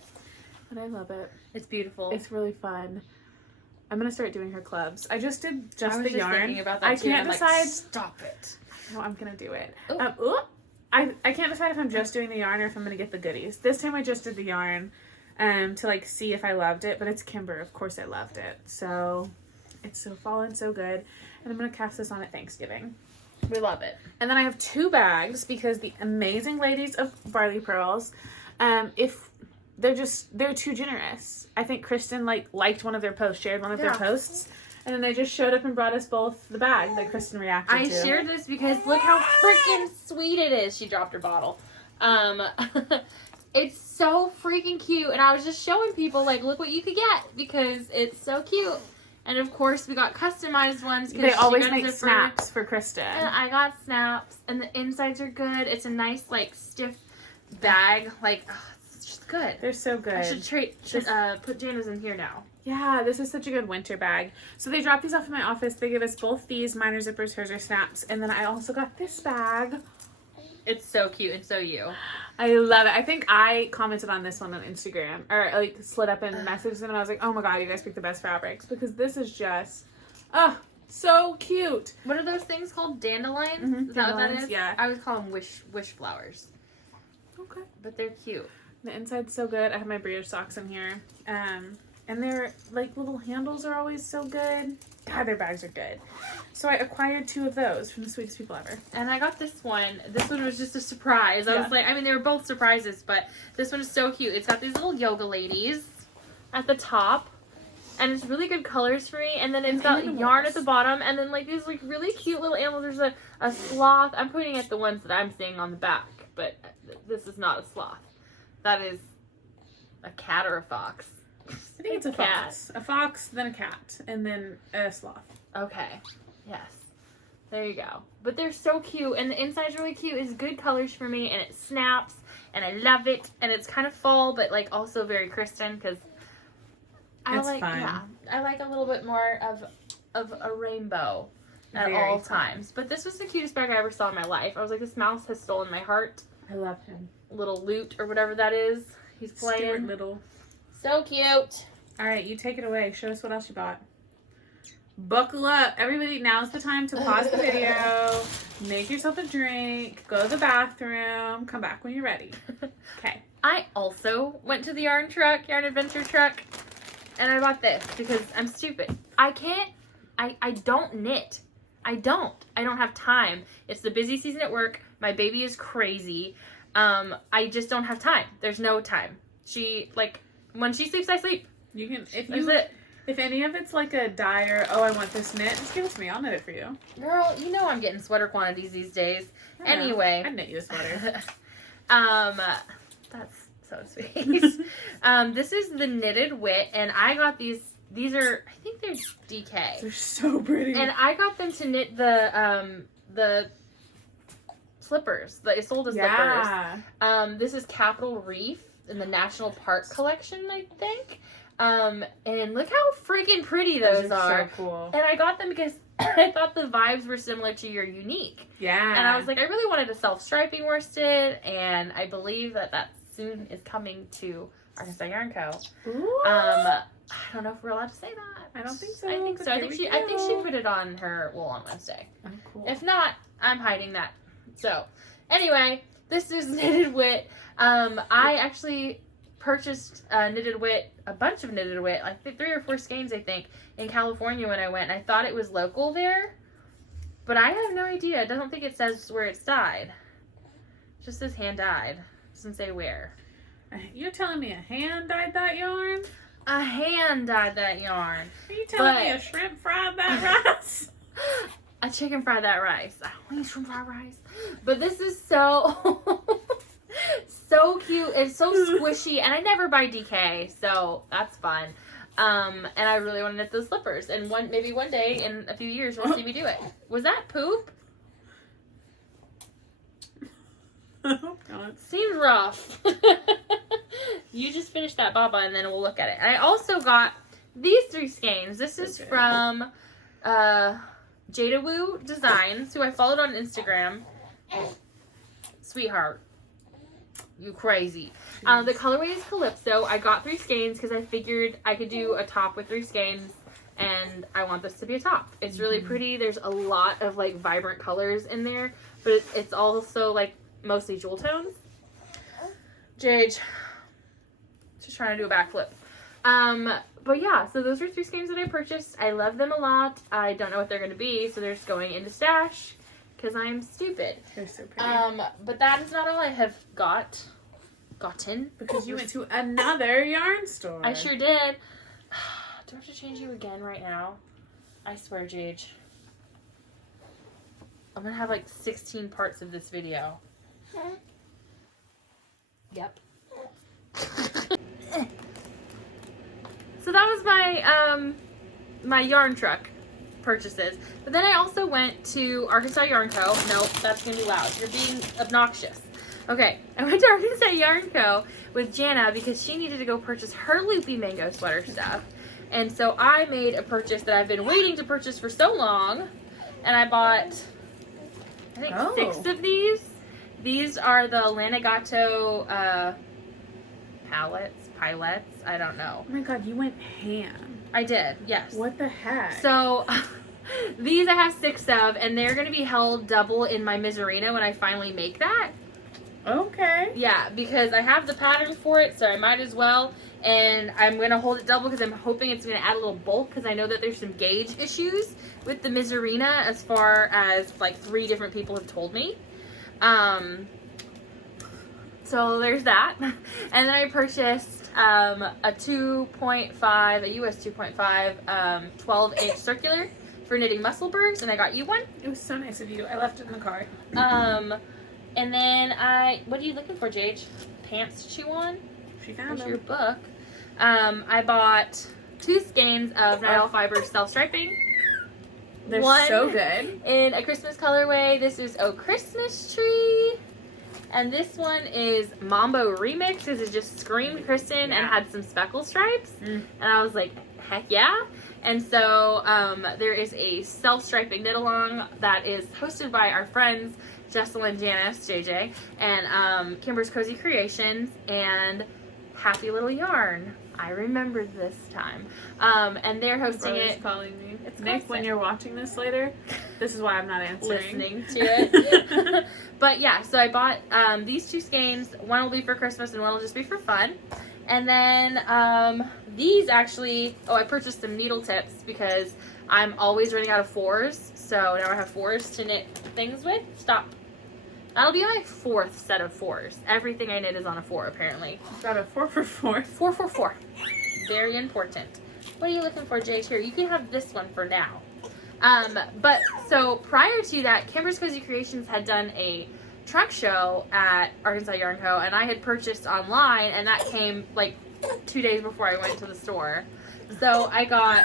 And I love it. It's beautiful. It's really fun. I'm going to start doing her clubs. I just did the yarn. Thinking about that I can't decide. Stop it. No, I'm going to do it. I can't decide if I'm just doing the yarn or if I'm going to get the goodies. This time I just did the yarn to see if I loved it. But it's Kimber. Of course I loved it. So It's so fall and so good. And I'm going to cast this on at Thanksgiving. We love it. And then I have 2 bags because the amazing ladies of Barley Pearls, if they're too generous. I think Christen liked one of their posts, shared one of their posts, and then they just showed up and brought us both the bag that Christen reacted to. I shared this because look how freaking sweet it is. She dropped her bottle. It's so freaking cute, and I was just showing people look what you could get because it's so cute. And of course, we got customized ones. They always make snaps for Christen. And I got snaps, and the insides are good. It's a nice, stiff bag. It's just good. They're so good. I should put Jana's in here now. Yeah, this is such a good winter bag. So they dropped these off in my office. They give us both these. Mine are zippers, hers are snaps. And then I also got this bag. It's so cute and so you. I love it. I think I commented on this one on Instagram, or slid up and messaged them, and I was like, oh my god, you guys picked the best fabrics, because this is just, so cute. What are those things called? Dandelions? Mm-hmm. Is that what that is? Yeah. I would call them wish flowers. Okay. But they're cute. The inside's so good. I have my Brioche socks in here. And their little handles are always so good. God, their bags are good. So I acquired 2 of those from the sweetest people ever. And I got this one. This one was just a surprise. I was they were both surprises, but this one is so cute. It's got these little yoga ladies at the top. And it's really good colors for me. And then it's got yarn at the bottom. And then these really cute little animals. There's a sloth. I'm pointing at the ones that I'm seeing on the back. But this is not a sloth. That is a cat or a fox. I think it's a fox. A fox, then a cat, and then a sloth. Okay. Yes. There you go. But they're so cute, and the inside's really cute. It's good colors for me, and it snaps, and I love it. And it's kind of fall, but also very Christen, because I fun. Yeah, I like a little bit more of a rainbow at all times. But this was the cutest bag I ever saw in my life. I was like, this mouse has stolen my heart. I love him. Little Lute or whatever that is. He's playing. Stuart Little. So cute. All right, you take it away. Show us what else you bought. Buckle up. Everybody, now's the time to pause the video, make yourself a drink, go to the bathroom, come back when you're ready. Okay. I also went to the yarn adventure truck, and I bought this because I'm stupid. I don't knit. I don't have time. It's the busy season at work. My baby is crazy. I just don't have time. There's no time. When she sleeps, I sleep. You can, if any of it's a dye or, I want this knit, just give it to me. I'll knit it for you. Girl, you know I'm getting sweater quantities these days. Anyway. I'd knit you a sweater. That's so sweet. This is the Knitted Wit, and I got these are, I think they're DK. They're so pretty. And I got them to knit the slippers, the Ysolda slippers. This is Capitol Reef in the National Park Collection, I think. And look how freaking pretty those are. So cool. And I got them because I thought the vibes were similar to your Unique. Yeah. And I was like, I really wanted a self-striping worsted, and I believe that soon is coming to Arkansas Yarn Co. Ooh. I don't know if we're allowed to say that. I don't think so. I think so. I think she put it on her wool on Wednesday. Oh, cool. If not, I'm hiding that. So, anyway, this is Knitted Wit. I actually purchased Knitted Wit, a bunch of Knitted Wit, 3 or 4 skeins, I think, in California when I went. And I thought it was local there, but I have no idea. I don't think it says where it's dyed. It just says hand dyed. It doesn't say where. You're telling me a hand dyed that yarn? A hand dyed that yarn. Are you telling me a shrimp fried that rice? A chicken fried that rice. I don't eat shrimp fried rice. But this is so so cute. It's so squishy, and I never buy DK, so that's fun. And I really want to knit those slippers. And maybe one day in a few years you'll see me do it. Was that poop? Oh God. Seems rough. You just finish that baba and then we'll look at it. And I also got these 3 skeins. This is from Jada Woo Designs, who I followed on Instagram. Sweetheart. You crazy. The colorway is Calypso. I got 3 skeins because I figured I could do a top with 3 skeins, and I want this to be a top. It's really pretty. There's a lot of vibrant colors in there, but it's also mostly jewel tones. Jade, just trying to do a backflip. But yeah, so those are 3 skeins that I purchased. I love them a lot. I don't know what they're going to be, so they're just going into stash because I'm stupid. They're so pretty. But that is not all I have gotten. Because you went to another yarn store. I sure did. Do I have to change you again right now? I swear, Jade. I'm going to have like 16 parts of this video. Yep. So that was my my yarn truck purchases. But then I also went to Arkansas Yarn Co. Nope, that's gonna be loud. You're being obnoxious. Okay, I went to Arkansas Yarn Co. with Jana because she needed to go purchase her Loopy mango sweater stuff. And so I made a purchase that I've been waiting to purchase for so long. And I bought, I think, 6 of these. These are the Lana pilettes, I don't know. Oh my god, you went ham. I did, yes. What the heck? So, these I have 6 of, and they're going to be held double in my Miserina when I finally make that. Okay. Yeah, because I have the pattern for it, so I might as well. And I'm going to hold it double because I'm hoping it's going to add a little bulk because I know that there's some gauge issues with the Miserina as far as like 3 different people have told me. So there's that. And then I purchased a 2.5, a US 2.5, 12-inch circular for knitting Musselburghs, and I got you one. It was so nice of you. I left it in the car. And then what are you looking for, Jade? Pants to chew on? She found There's your book. I bought 2 skeins of Nile Fiber self-striping. They're one so good. In a Christmas colorway. This is Oh Christmas Tree. And this one is Mambo Remix because it just screamed Christen and had some speckle stripes. And I was like, heck yeah. And so there is a self-striping knit-along that is hosted by our friends Jessel and Janice, JJ, and Kimber's Cozy Creations and Happy Little Yarn. I remembered this time. And they're hosting it. Calling me. It's Nick, when you're watching this later, this is why I'm not answering. Listening to it. But yeah, so I bought these 2 skeins. One will be for Christmas and one will just be for fun. And then these actually, I purchased some needle tips because I'm always running out of 4s. So now I have 4s to knit things with. Stop. That'll be my 4th set of 4s. Everything I knit is on a 4 apparently. Got a 4 for 4. 4 for 4. Very important. What are you looking for, Jade? Here, you can have this one for now. But so prior to that, Kimber's Cozy Creations had done a trunk show at Arkansas Yarn Co. and I had purchased online, and that came like 2 days before I went to the store. So I got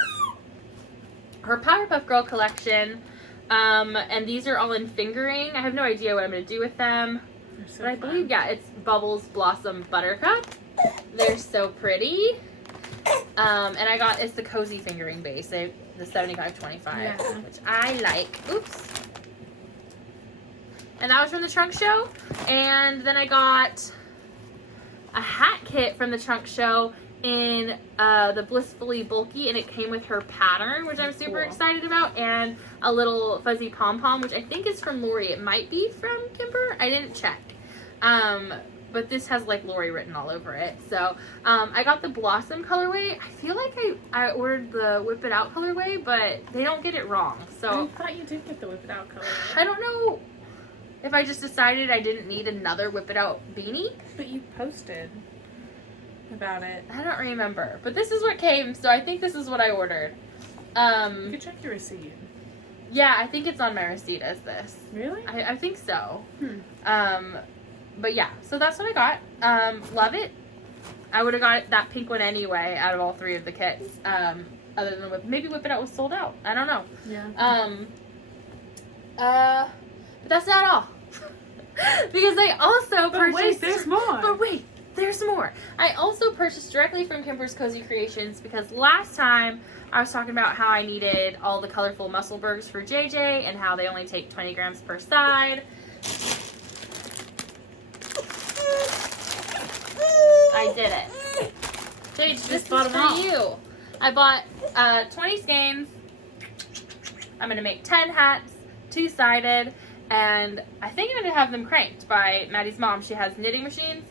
her Powerpuff Girl collection, and these are all in fingering. I have no idea what I'm going to do with them. So but I believe, it's Bubbles, Blossom, Buttercup. They're so pretty. And I got, it's the Cozy Fingering base, the 75-25, which I like. Oops. And that was from the trunk show. And then I got a hat kit from the trunk show in the Blissfully Bulky, and it came with her pattern, which I'm super excited about, and a little fuzzy pom-pom, which I think is from Lori. It might be from Kimber. I didn't check. But this has like Lori written all over it. So I got the Blossom colorway. I feel like I ordered the Whip It Out colorway, but they don't get it wrong. So I thought you did get the Whip It Out colorway. I don't know if I just decided I didn't need another Whip It Out beanie. But you posted about it. I don't remember. But this is what came, so I think this is what I ordered. You could check your receipt. Yeah, I think it's on my receipt as this. Really? I think so. But yeah, so that's what I got. Love it. I would have got that pink one anyway out of all 3 of the kits. Other than maybe Whip It Out was sold out. I don't know. Yeah. But that's not all. Because I also purchased... wait, there's more. But wait, there's more. I also purchased directly from Kimber's Cozy Creations because last time I was talking about how I needed all the colorful Musselburghs for JJ and how they only take 20 grams per side. I did it. Jade, this is for you. I bought 20 skeins. I'm going to make 10 hats, 2-sided, and I think I'm going to have them cranked by Maddie's mom. She has knitting machines.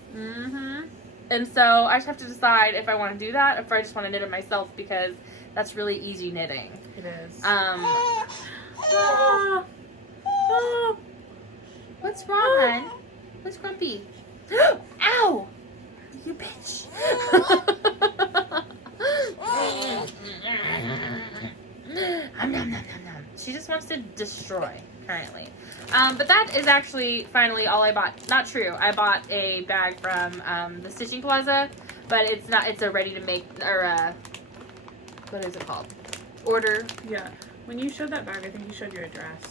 And so I just have to decide if I want to do that or if I just want to knit it myself because that's really easy knitting. It is. What's wrong, hon? What's grumpy? Ow! You bitch. She just wants to destroy currently. But that is actually finally all I bought. Not true. I bought a bag from the Stitching Plaza, but it's not. It's a ready to make or what is it called? Order. Yeah. When you showed that bag, I think you showed your address.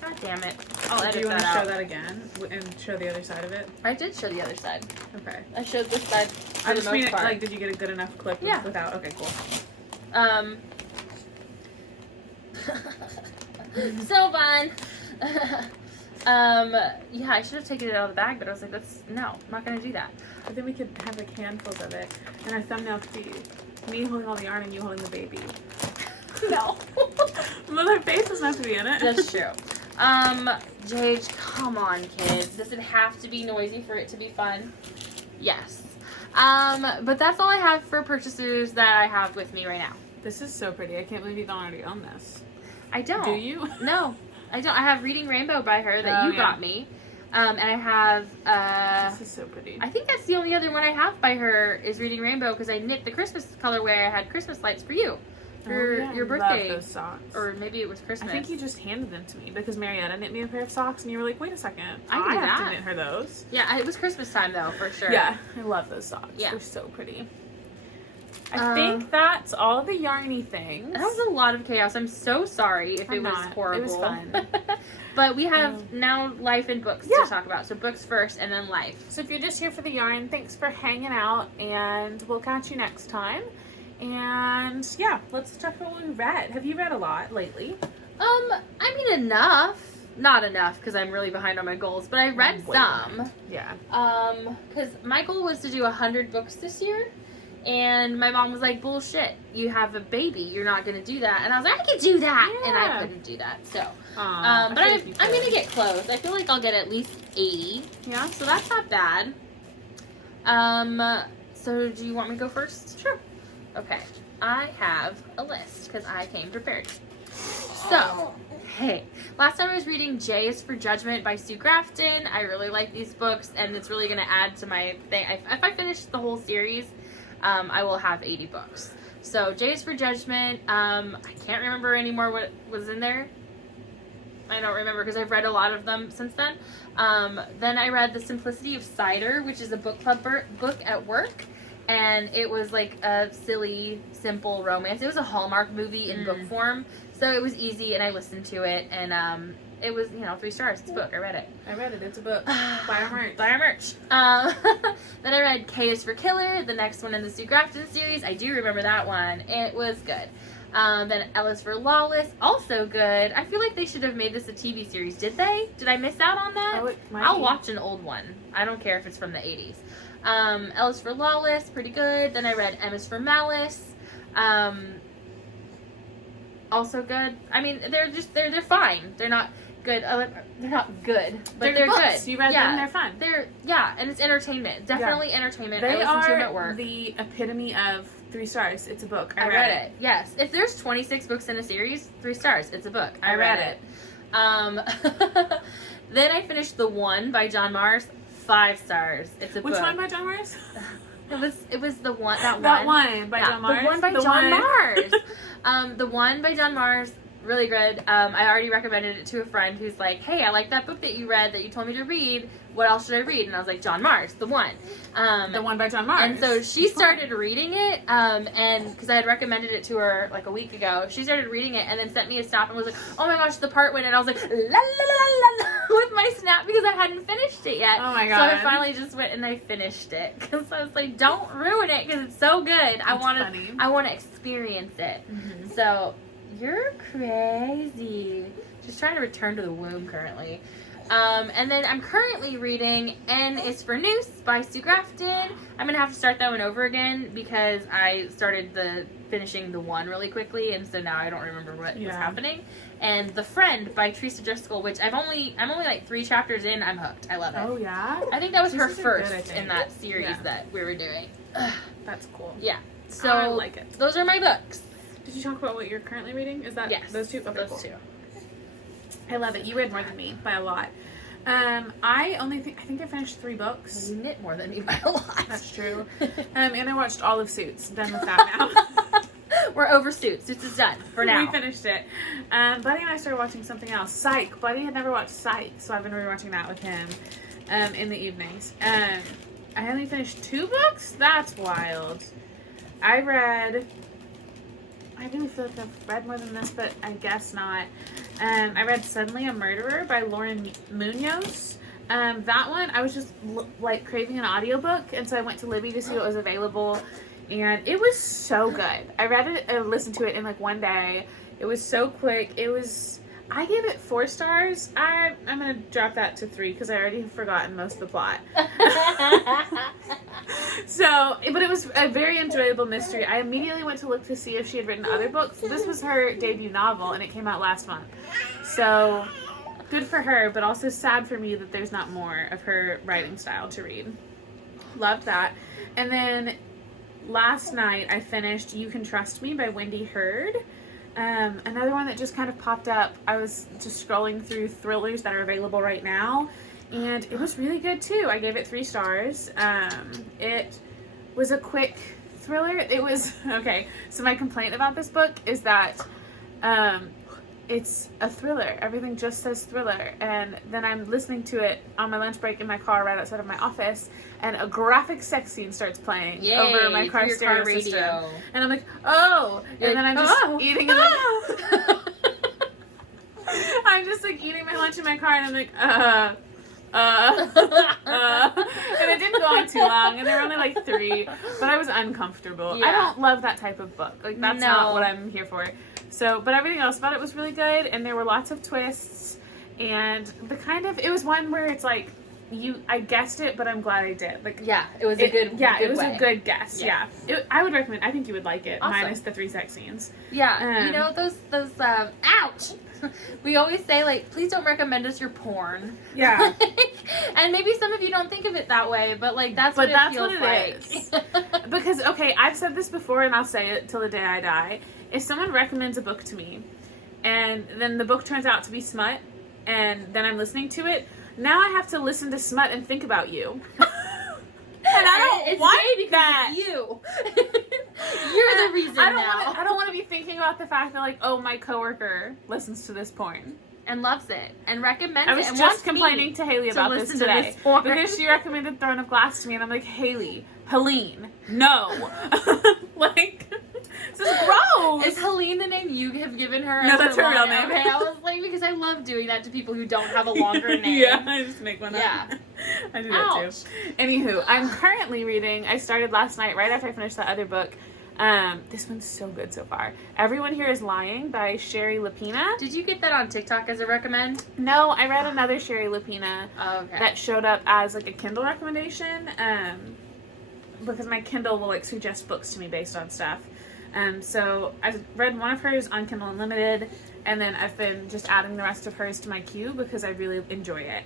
God damn it! I'll edit that out. Do you want to show that again and show the other side of it? I did show the other side. Okay. I showed this side. I just mean, like, did you get a good enough clip? Yeah. Without. Okay, cool. So fun. Yeah, I should have taken it out of the bag, but I was like, no, I'm not gonna do that. But then we could have like handfuls of it, and our thumbnail could be me holding all the yarn and you holding the baby. No. Well, their face doesn't have to be in it. That's true. Jade, come on, kids. Does it have to be noisy for it to be fun? Yes. But that's all I have for purchases that I have with me right now. This is so pretty. I can't believe you don't already own this. I don't. Do you? No, I don't. I have Reading Rainbow by her that you got me. And I have, this is so pretty. I think that's the only other one I have by her is Reading Rainbow because I knit the Christmas colorway. I had Christmas lights for you. For your birthday. Love those socks. Or maybe it was Christmas. I think you just handed them to me because Marietta knit me a pair of socks and you were like, wait a second. I can do have that. to knit her those. Yeah, it was Christmas time though, for sure. Yeah, I love those socks. Yeah. They're so pretty. I think that's all the yarny things. That was a lot of chaos. I'm so sorry if it was horrible. It was fun. But we have now life and books to talk about. So books first and then life. So if you're just here for the yarn, thanks for hanging out and we'll catch you next time. And yeah, let's talk about what we read. Have you read a lot lately? I mean enough. Not enough because I'm really behind on my goals, but I read some. Yeah. Because my goal was to do 100 books this year. And my mom was like, bullshit, you have a baby, you're not going to do that. And I was like, I can do that. Yeah. And I couldn't do that. So, but I'm going to get close. I feel like I'll get at least 80. Yeah. So that's not bad. So do you want me to go first? Sure. Okay. I have a list because I came prepared. So, hey, last time I was reading J is for Judgment by Sue Grafton. I really like these books and it's really going to add to my thing. If I finish the whole series, I will have 80 books. So J is for Judgment. I can't remember anymore what was in there. I don't remember because I've read a lot of them since then. Then I read The Simplicity of Cider, which is a book club book at work. And it was like a silly, simple romance. It was a Hallmark movie in book form. So it was easy and I listened to it. And it was, 3 stars. It's a book. I read it. I read it. It's a book. Buy our merch. Buy our merch. Then I read K is for Killer, the next one in the Sue Grafton series. I do remember that one. It was good. Then L is for Lawless, also good. I feel like they should have made this a TV series. Did they? Did I miss out on that? Oh, it might I'll be. watch an old one. I don't care if it's from the 80s. L is for Lawless, pretty good. Then I read M is for Malice. Also good. I mean, they're fine. They're not good. They're not good, but they're books. good. You read them, they're fun. And it's entertainment. Definitely entertainment. They I listen to them are at work. the epitome of 3 stars. It's a book. I read it. Yes. If there's 26 books in a series, 3 stars. It's a book. I read it. Then I finished The One by John Mars. 5 stars. It's a book. Which one by John Mars? It was the one. That one by John Mars. The one by John Mars. The One by John Mars. Really good. I already recommended it to a friend who's like, hey, I like that book that you read that you told me to read. What else should I read? And I was like, John Mars, The One. The One by John Mars. And so she started reading it, and because I had recommended it to her like a week ago, she started reading it and then sent me a snap and was like, oh my gosh, the part when, and I was like, la la la la la, with my snap because I hadn't finished it yet. Oh my god. So I finally just went and I finished it because I was like, don't ruin it because it's so good. I want to experience it. Mm-hmm. So you're crazy. She's trying to return to the womb currently. And then I'm currently reading N is for Noose by Sue Grafton. I'm going to have to start that one over again because I started finishing the one really quickly, and so now I don't remember what was happening. And The Friend by Teresa Driscoll, which I'm only like 3 chapters in. I'm hooked. I love it. Oh, yeah? I think that was her This is first good, in that series that we were doing. That's cool. Yeah. So I like it. Those are my books. Did you talk about what you're currently reading? Is that those two? Okay, those cool. two. I love it. You read more than me by a lot. I think I finished 3 books. You knit more than me by a lot. That's true. And I watched all of Suits. Done with that now. We're over Suits. Suits is done for now. We finished it. Buddy and I started watching something else. Psych. Buddy had never watched Psych, so I've been rewatching that with him in the evenings. I only finished 2 books? That's wild. I really feel like I've read more than this, but I guess not. I read Suddenly a Murderer by Lauren Munoz. That one, I was just like craving an audiobook, and so I went to Libby to see what was available, and it was so good. I read it and listened to it in like one day. It was so quick. I gave it 4 stars. I'm going to drop that to 3 because I already have forgotten most of the plot. But it was a very enjoyable mystery. I immediately went to look to see if she had written other books. This was her debut novel, and it came out last month. So, good for her, but also sad for me that there's not more of her writing style to read. Loved that. And then last night I finished You Can Trust Me by Wendy Hurd. Another one that just kind of popped up. I was just scrolling through thrillers that are available right now, and it was really good too. I gave it 3 stars. It was a quick thriller. It was, okay, so my complaint about this book is that it's a thriller. Everything just says thriller. And then I'm listening to it on my lunch break in my car right outside of my office, and a graphic sex scene starts playing over my car stereo system. And I'm like, oh! And then I'm just eating I'm just like eating my lunch in my car, and I'm like, and it didn't go on too long, and there were only like 3, but I was uncomfortable. I don't love that type of book. Like, that's not what I'm here for. So, but everything else about it was really good, and there were lots of twists, and it was one where it's like, I guessed it, but I'm glad I did. Like, it was a good a good guess. I would recommend. I think you would like it, awesome. Minus the 3 sex scenes. Yeah, those ouch. We always say, like, please don't recommend us your porn. Yeah. And maybe some of you don't think of it that way, but like that's what it feels like. Because I've said this before, and I'll say it till the day I die. If someone recommends a book to me, and then the book turns out to be smut, and then I'm listening to it, now I have to listen to smut and think about you. And I don't want that. You. You're the reason now. I don't want to be thinking about the fact that, like, oh, my coworker listens to this porn. And loves it. And recommends it. I was just complaining to Haley about this today. Because she recommended Throne of Glass to me, and I'm like, Helene, no. Like, this is gross. Is Helene the name you have given her? No, that's her real name. Okay, I was like, because I love doing that to people who don't have a longer name. Yeah, I just make one up. I do that too. Anywho, I'm currently reading, I started last night right after I finished that other book. This one's so good so far. Everyone Here is Lying by Sherry Lapina. Did you get that on TikTok as a recommend? No, I read another Sherry Lapina that showed up as like a Kindle recommendation. Because my Kindle will like suggest books to me based on stuff. So I read one of hers on Kindle Unlimited, and then I've been just adding the rest of hers to my queue because I really enjoy it.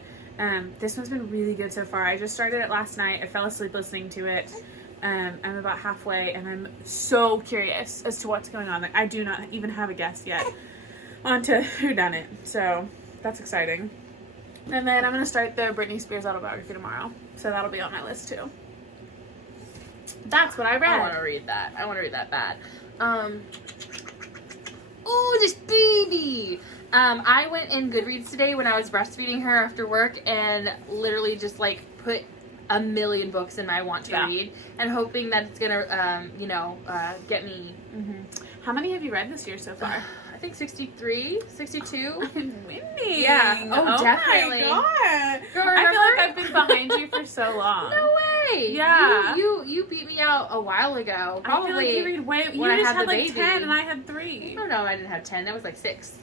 This one's been really good so far. I just started it last night. I fell asleep listening to it. I'm about halfway, and I'm so curious as to what's going on. Like, I do not even have a guess yet on to who done it. So that's exciting. And then I'm going to start the Britney Spears autobiography tomorrow. So that'll be on my list too. That's what I read. I want to read that. I want to read that bad. Oh, this baby! I went in Goodreads today when I was breastfeeding her after work and literally just like put a million books in my want to read and hoping that it's gonna, get me. Mm-hmm. How many have you read this year so far? I think 63, 62. I'm winning. Yeah. Oh, definitely. My God. Girl, I feel like I've been behind you for so long. No way. Yeah. You beat me out a while ago. Probably. I feel like you read way. You when just I had had like baby. 10 and I had 3. No, I didn't have 10. That was like 6.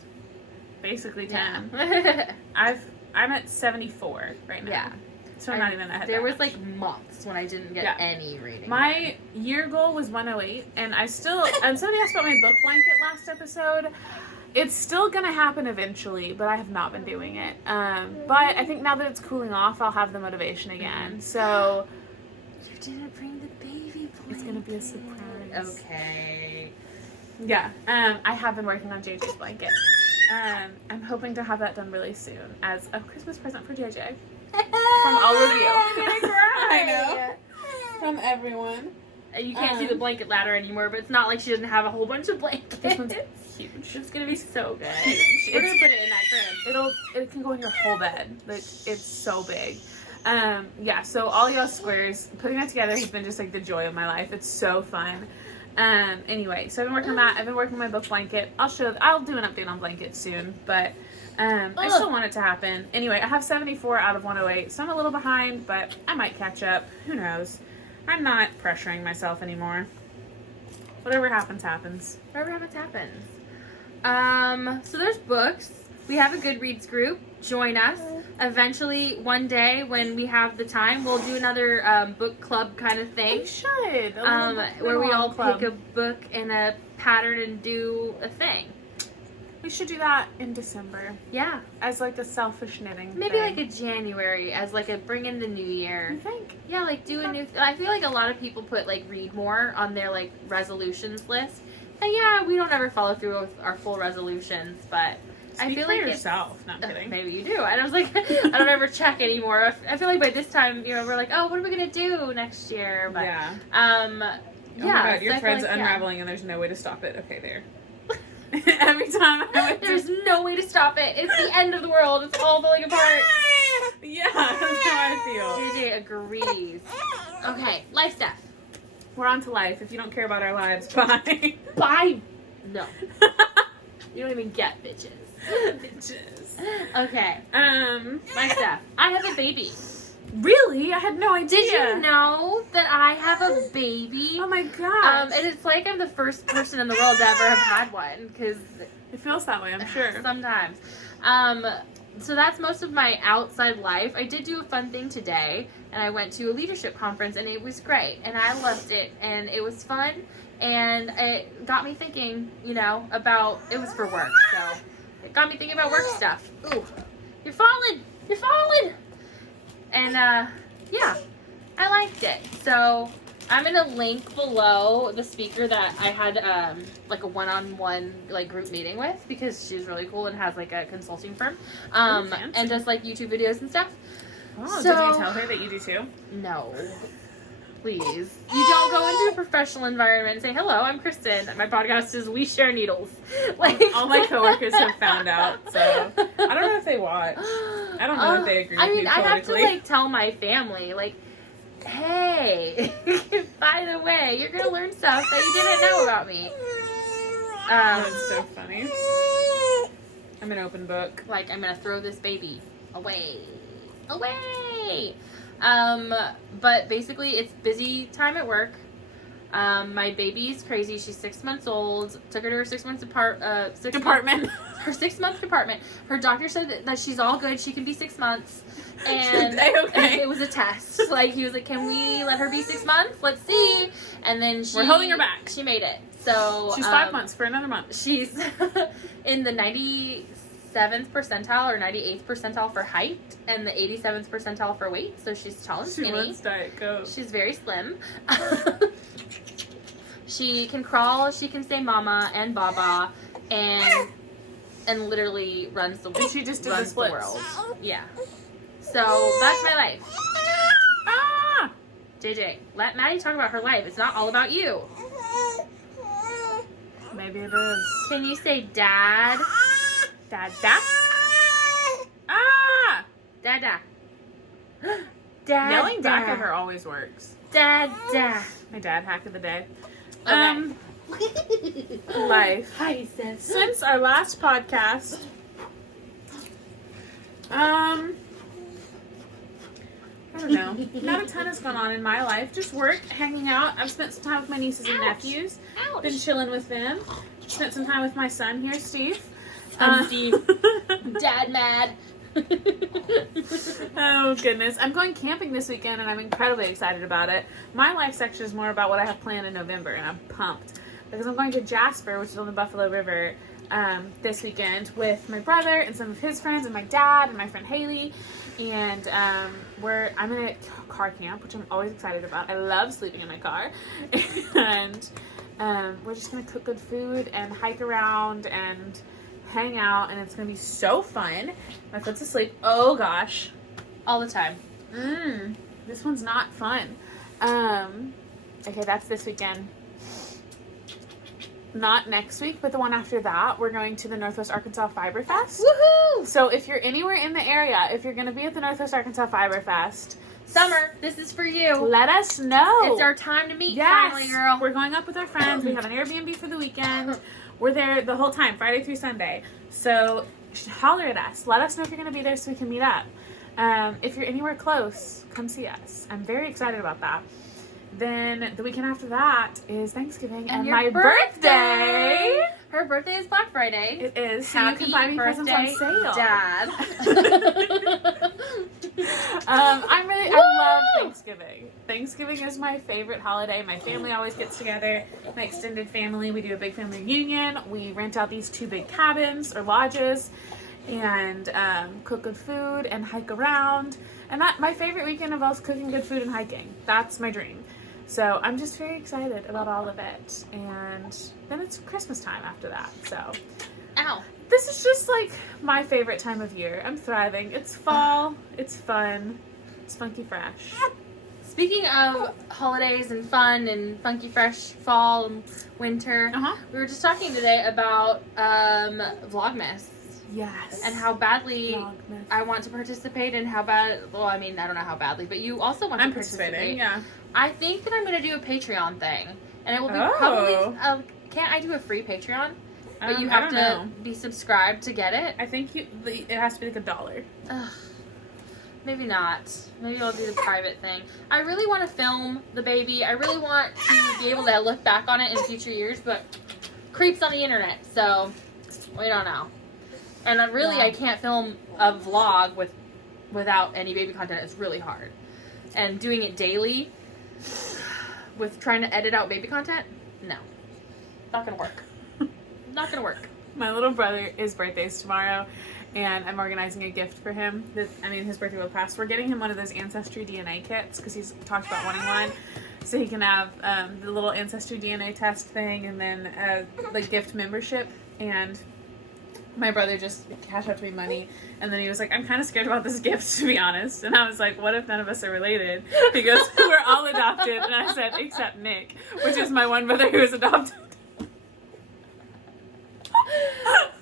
Basically 10. Yeah. I'm at 74 right now. Yeah. So I'm not even ahead. There was like months when I didn't get any reading. My year goal was 108, and I still. And somebody asked about my book blanket last episode. It's still gonna happen eventually, but I have not been doing it. But I think now that it's cooling off, I'll have the motivation again. So you didn't bring the baby blanket. It's gonna be a surprise. Okay. Yeah. I have been working on JJ's blanket. I'm hoping to have that done really soon as a Christmas present for JJ. From all of you. I'm gonna cry. I know. From everyone. And you can't see the blanket ladder anymore, but it's not like she doesn't have a whole bunch of blankets. This one's huge. It's gonna be so good. Huge. We're gonna put it in that crib. It can go in your whole bed. Like, it's so big. Yeah, so all y'all squares, putting that together has been just like the joy of my life. It's so fun. Anyway, so I've been working on that. I've been working on my book blanket. I'll do an update on blankets soon, but I still want it to happen. Anyway, I have 74 out of 108, so I'm a little behind, but I might catch up. Who knows? I'm not pressuring myself anymore. Whatever happens, happens. Whatever happens, happens. So there's books. We have a Goodreads group. Join us. Eventually, one day when we have the time, we'll do another book club kind of thing. We should. Where we all pick a book and a pattern and do a thing. We should do that in December. Yeah. As like a selfish knitting Maybe thing. like a January as like a bring in the new year. You think? Yeah, like do a new... I feel like a lot of people put like read more on their like resolutions list. And yeah, we don't ever follow through with our full resolutions, but... Speak I feel for like yourself. Not kidding. Maybe you do. I was like, I don't ever check anymore. I feel like by this time, we're like, oh, what are we gonna do next year? But, yeah. Yeah. Oh my God, your thread's unraveling and there's no way to stop it. Okay, there. Every time there's no way to stop it. It's the end of the world. It's all falling apart. Yeah, that's how I feel. JJ agrees. Okay, life stuff. We're on to life. If you don't care about our lives, bye. Bye. No. You don't even get bitches. Bitches. Okay. My stuff. I have a baby. Really? I had no idea. Did you know that I have a baby? Oh my gosh. And it's like I'm the first person in the world to ever have had one, because it feels that way, I'm sure. Sometimes. So that's most of my outside life. I did do a fun thing today, and I went to a leadership conference, and it was great, and I loved it, and it was fun, and it got me thinking, about, it was for work, so it got me thinking about work stuff. Ooh, you're falling! You're falling! And, yeah, I liked it. So, I'm going to link below the speaker that I had, like, a one-on-one, like, group meeting with, because she's really cool and has, like, a consulting firm, and does, like, YouTube videos and stuff. Oh, so, did you tell her that you do too? No. Please. You don't go into a professional environment and say, hello, I'm Christen. My podcast is We Share Needles. Like, all my coworkers have found out, so I don't know if they watch. I don't know if they agree with me politically. I have to, like, tell my family, like, hey, by the way, you're going to learn stuff that you didn't know about me. That's so funny. I'm an open book. Like, I'm going to throw this baby away. Away! But basically, it's busy time at work. My baby's crazy. She's 6 months old. Took her to her 6 months department. Her 6 month department. Her doctor said that she's all good. She can be 6 months. And okay. It was a test. Like, he was like, can we let her be 6 months? Let's see. And then we're holding her back. She made it. So she's 5 months for another month. She's in the 97th percentile or 98th percentile for height and the 87th percentile for weight. So she's tall and skinny. She wants Diet Coke. She's very slim. She can crawl. She can say mama and baba and literally runs the world. And she just did the world. Yeah. So that's my life. Ah! JJ, let Maddie talk about her life. It's not all about you. Maybe it is. Can you say dad? Dada? Ah! Dada. Dad. Yelling back at her always works. Dada. My dad hack of the day. Okay. Life. Heidi says. Since our last podcast, I don't know. Not a ton has gone on in my life. Just work, hanging out. I've spent some time with my nieces and nephews. Ouch. Been chilling with them. Spent some time with my son here, Steve. Steve. Dad mad. Oh, goodness. I'm going camping this weekend, and I'm incredibly excited about it. My life section is more about what I have planned in November, and I'm pumped. Because I'm going to Jasper, which is on the Buffalo River, this weekend with my brother and some of his friends and my dad and my friend Haley. And I'm in a car camp, which I'm always excited about. I love sleeping in my car. And we're just going to cook good food and hike around and hang out, and it's going to be so fun. My foot's asleep. Oh, gosh. All the time. This one's not fun. Okay, that's this weekend. Not next week, but the one after that, we're going to the Northwest Arkansas Fiber Fest. Woohoo! So if you're anywhere in the area, if you're going to be at the Northwest Arkansas Fiber Fest, Summer, this is for you. let us know. It's our time to meet, yes, finally, girl. We're going up with our friends. We have an Airbnb for the weekend. We're there the whole time, Friday through Sunday. So holler at us. Let us know if you're going to be there so we can meet up. If you're anywhere close, come see us. I'm very excited about that. Then the weekend after that is Thanksgiving and your my birthday. Her birthday is Black Friday. It is. So Happy you can buy me presents on sale. Dad. I love Thanksgiving. Thanksgiving is my favorite holiday. My family always gets together. My extended family, we do a big family reunion. We rent out these 2 big cabins or lodges and cook good food and hike around. And my favorite weekend involves cooking good food and hiking. That's my dream. So I'm just very excited about all of it. And then it's Christmas time after that. So Ow. this is just like my favorite time of year. I'm thriving. It's fall. It's fun. It's funky fresh. Speaking of holidays and fun and funky fresh fall and winter, we were just talking today about Vlogmas. Yes. And how badly Vlogmas. I want to participate and how bad, well, I mean, I don't know how badly, but you also want to participate. Participating, yeah. I think that I'm going to do a Patreon thing. And it will be Oh. probably, can't I do a free Patreon? But you have to be subscribed to get it? I think it has to be like $1. Ugh. Maybe not. Maybe I'll do the private thing. I really want to film the baby. I really want to be able to look back on it in future years, but creeps on the internet, so we don't know. And I can't film a vlog without any baby content. It's really hard. And doing it daily with trying to edit out baby content, no. Not gonna work. Not gonna work. My little brother, his birthday's tomorrow, and I'm organizing a gift for him. His birthday will pass. We're getting him one of those Ancestry DNA kits because he's talked about wanting one. So he can have the little Ancestry DNA test thing and then the gift membership. And my brother just cashed out to me money, and then he was like, I'm kind of scared about this gift, to be honest. And I was like, what if none of us are related? He goes, we're all adopted. And I said, except Nick, which is my one brother who is adopted.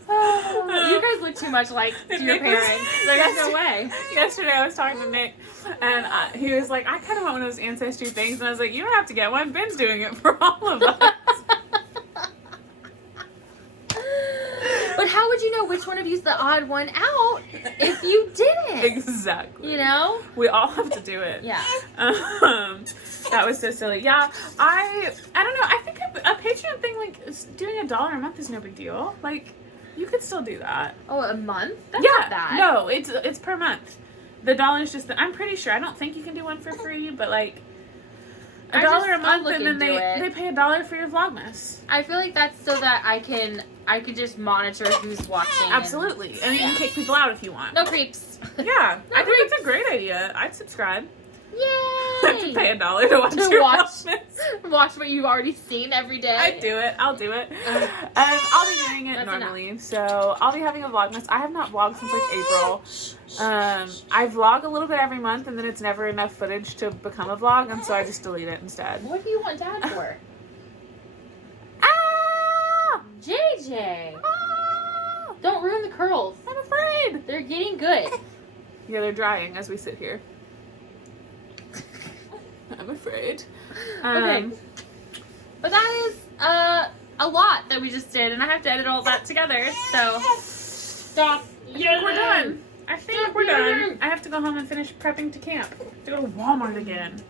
You guys look too much like your parents. There's no way. Yesterday I was talking to Nick, and he was like, I kind of want one of those Ancestry things. And I was like, you don't have to get one. Ben's doing it for all of us. But how would you know which one of you's the odd one out if you didn't? Exactly. You know? We all have to do it. Yeah. That was so silly. Yeah, I don't know. I think a Patreon thing, like, doing $1 a month is no big deal. Like, you could still do that. Oh, a month? That's yeah. not bad. No, it's per month. The $1 is just I'm pretty sure. I don't think you can do one for free, but like $1 a month, and then they pay $1 for your Vlogmas. I feel like that's so that I could just monitor who's watching. Absolutely, and you can kick people out if you want. No creeps. Yeah, I think that's a great idea. I'd subscribe. Yay! I have to pay $1 to watch your Vlogmas. Watch what you've already seen every day. I'll do it. And I'll be doing it normally. Enough. So I'll be having a Vlogmas. I have not vlogged since like April. I vlog a little bit every month, and then it's never enough footage to become a vlog, and so I just delete it instead. What do you want Dad for? Ah! JJ! Ah! Don't ruin the curls. I'm afraid. They're getting good. Yeah, they're drying as we sit here. I'm afraid. Okay. But that is a lot that we just did, and I have to edit all that together, so stop. Yeah, we're done. I think we're done. I have to go home and finish prepping to camp. To go to Walmart again.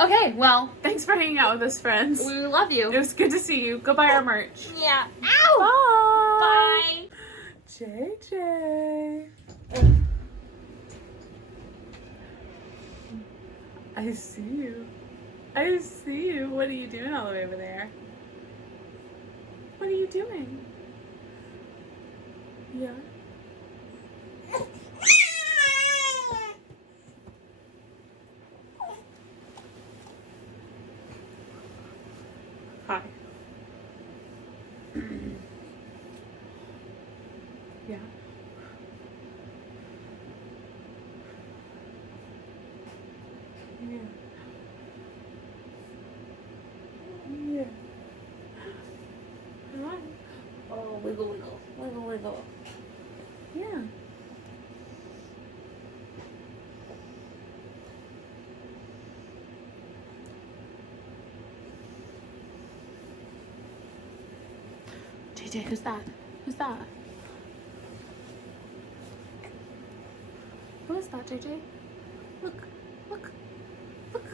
Okay, well. Thanks for hanging out with us, friends. We love you. It was good to see you. Go buy our merch. Yeah. Ow! Bye. Bye. JJ. I see you. I see you. What are you doing all the way over there? What are you doing? Yeah. Hi. Yeah. Yeah. Yeah. Hi. Oh, wiggle, wiggle, wiggle, wiggle. Yeah. JJ, who's that? Who's that? Who is that, JJ? Look, look, look.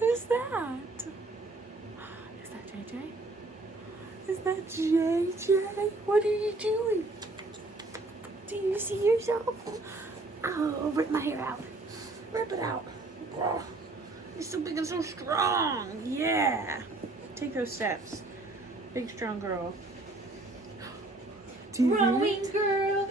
Who's that? Is that JJ? Is that JJ? What are you doing? Do you see yourself? Oh, rip my hair out. Rip it out. Oh, you're so big and so strong. Yeah. Take those steps. Big, strong girl. Do you hear Growing it? girl.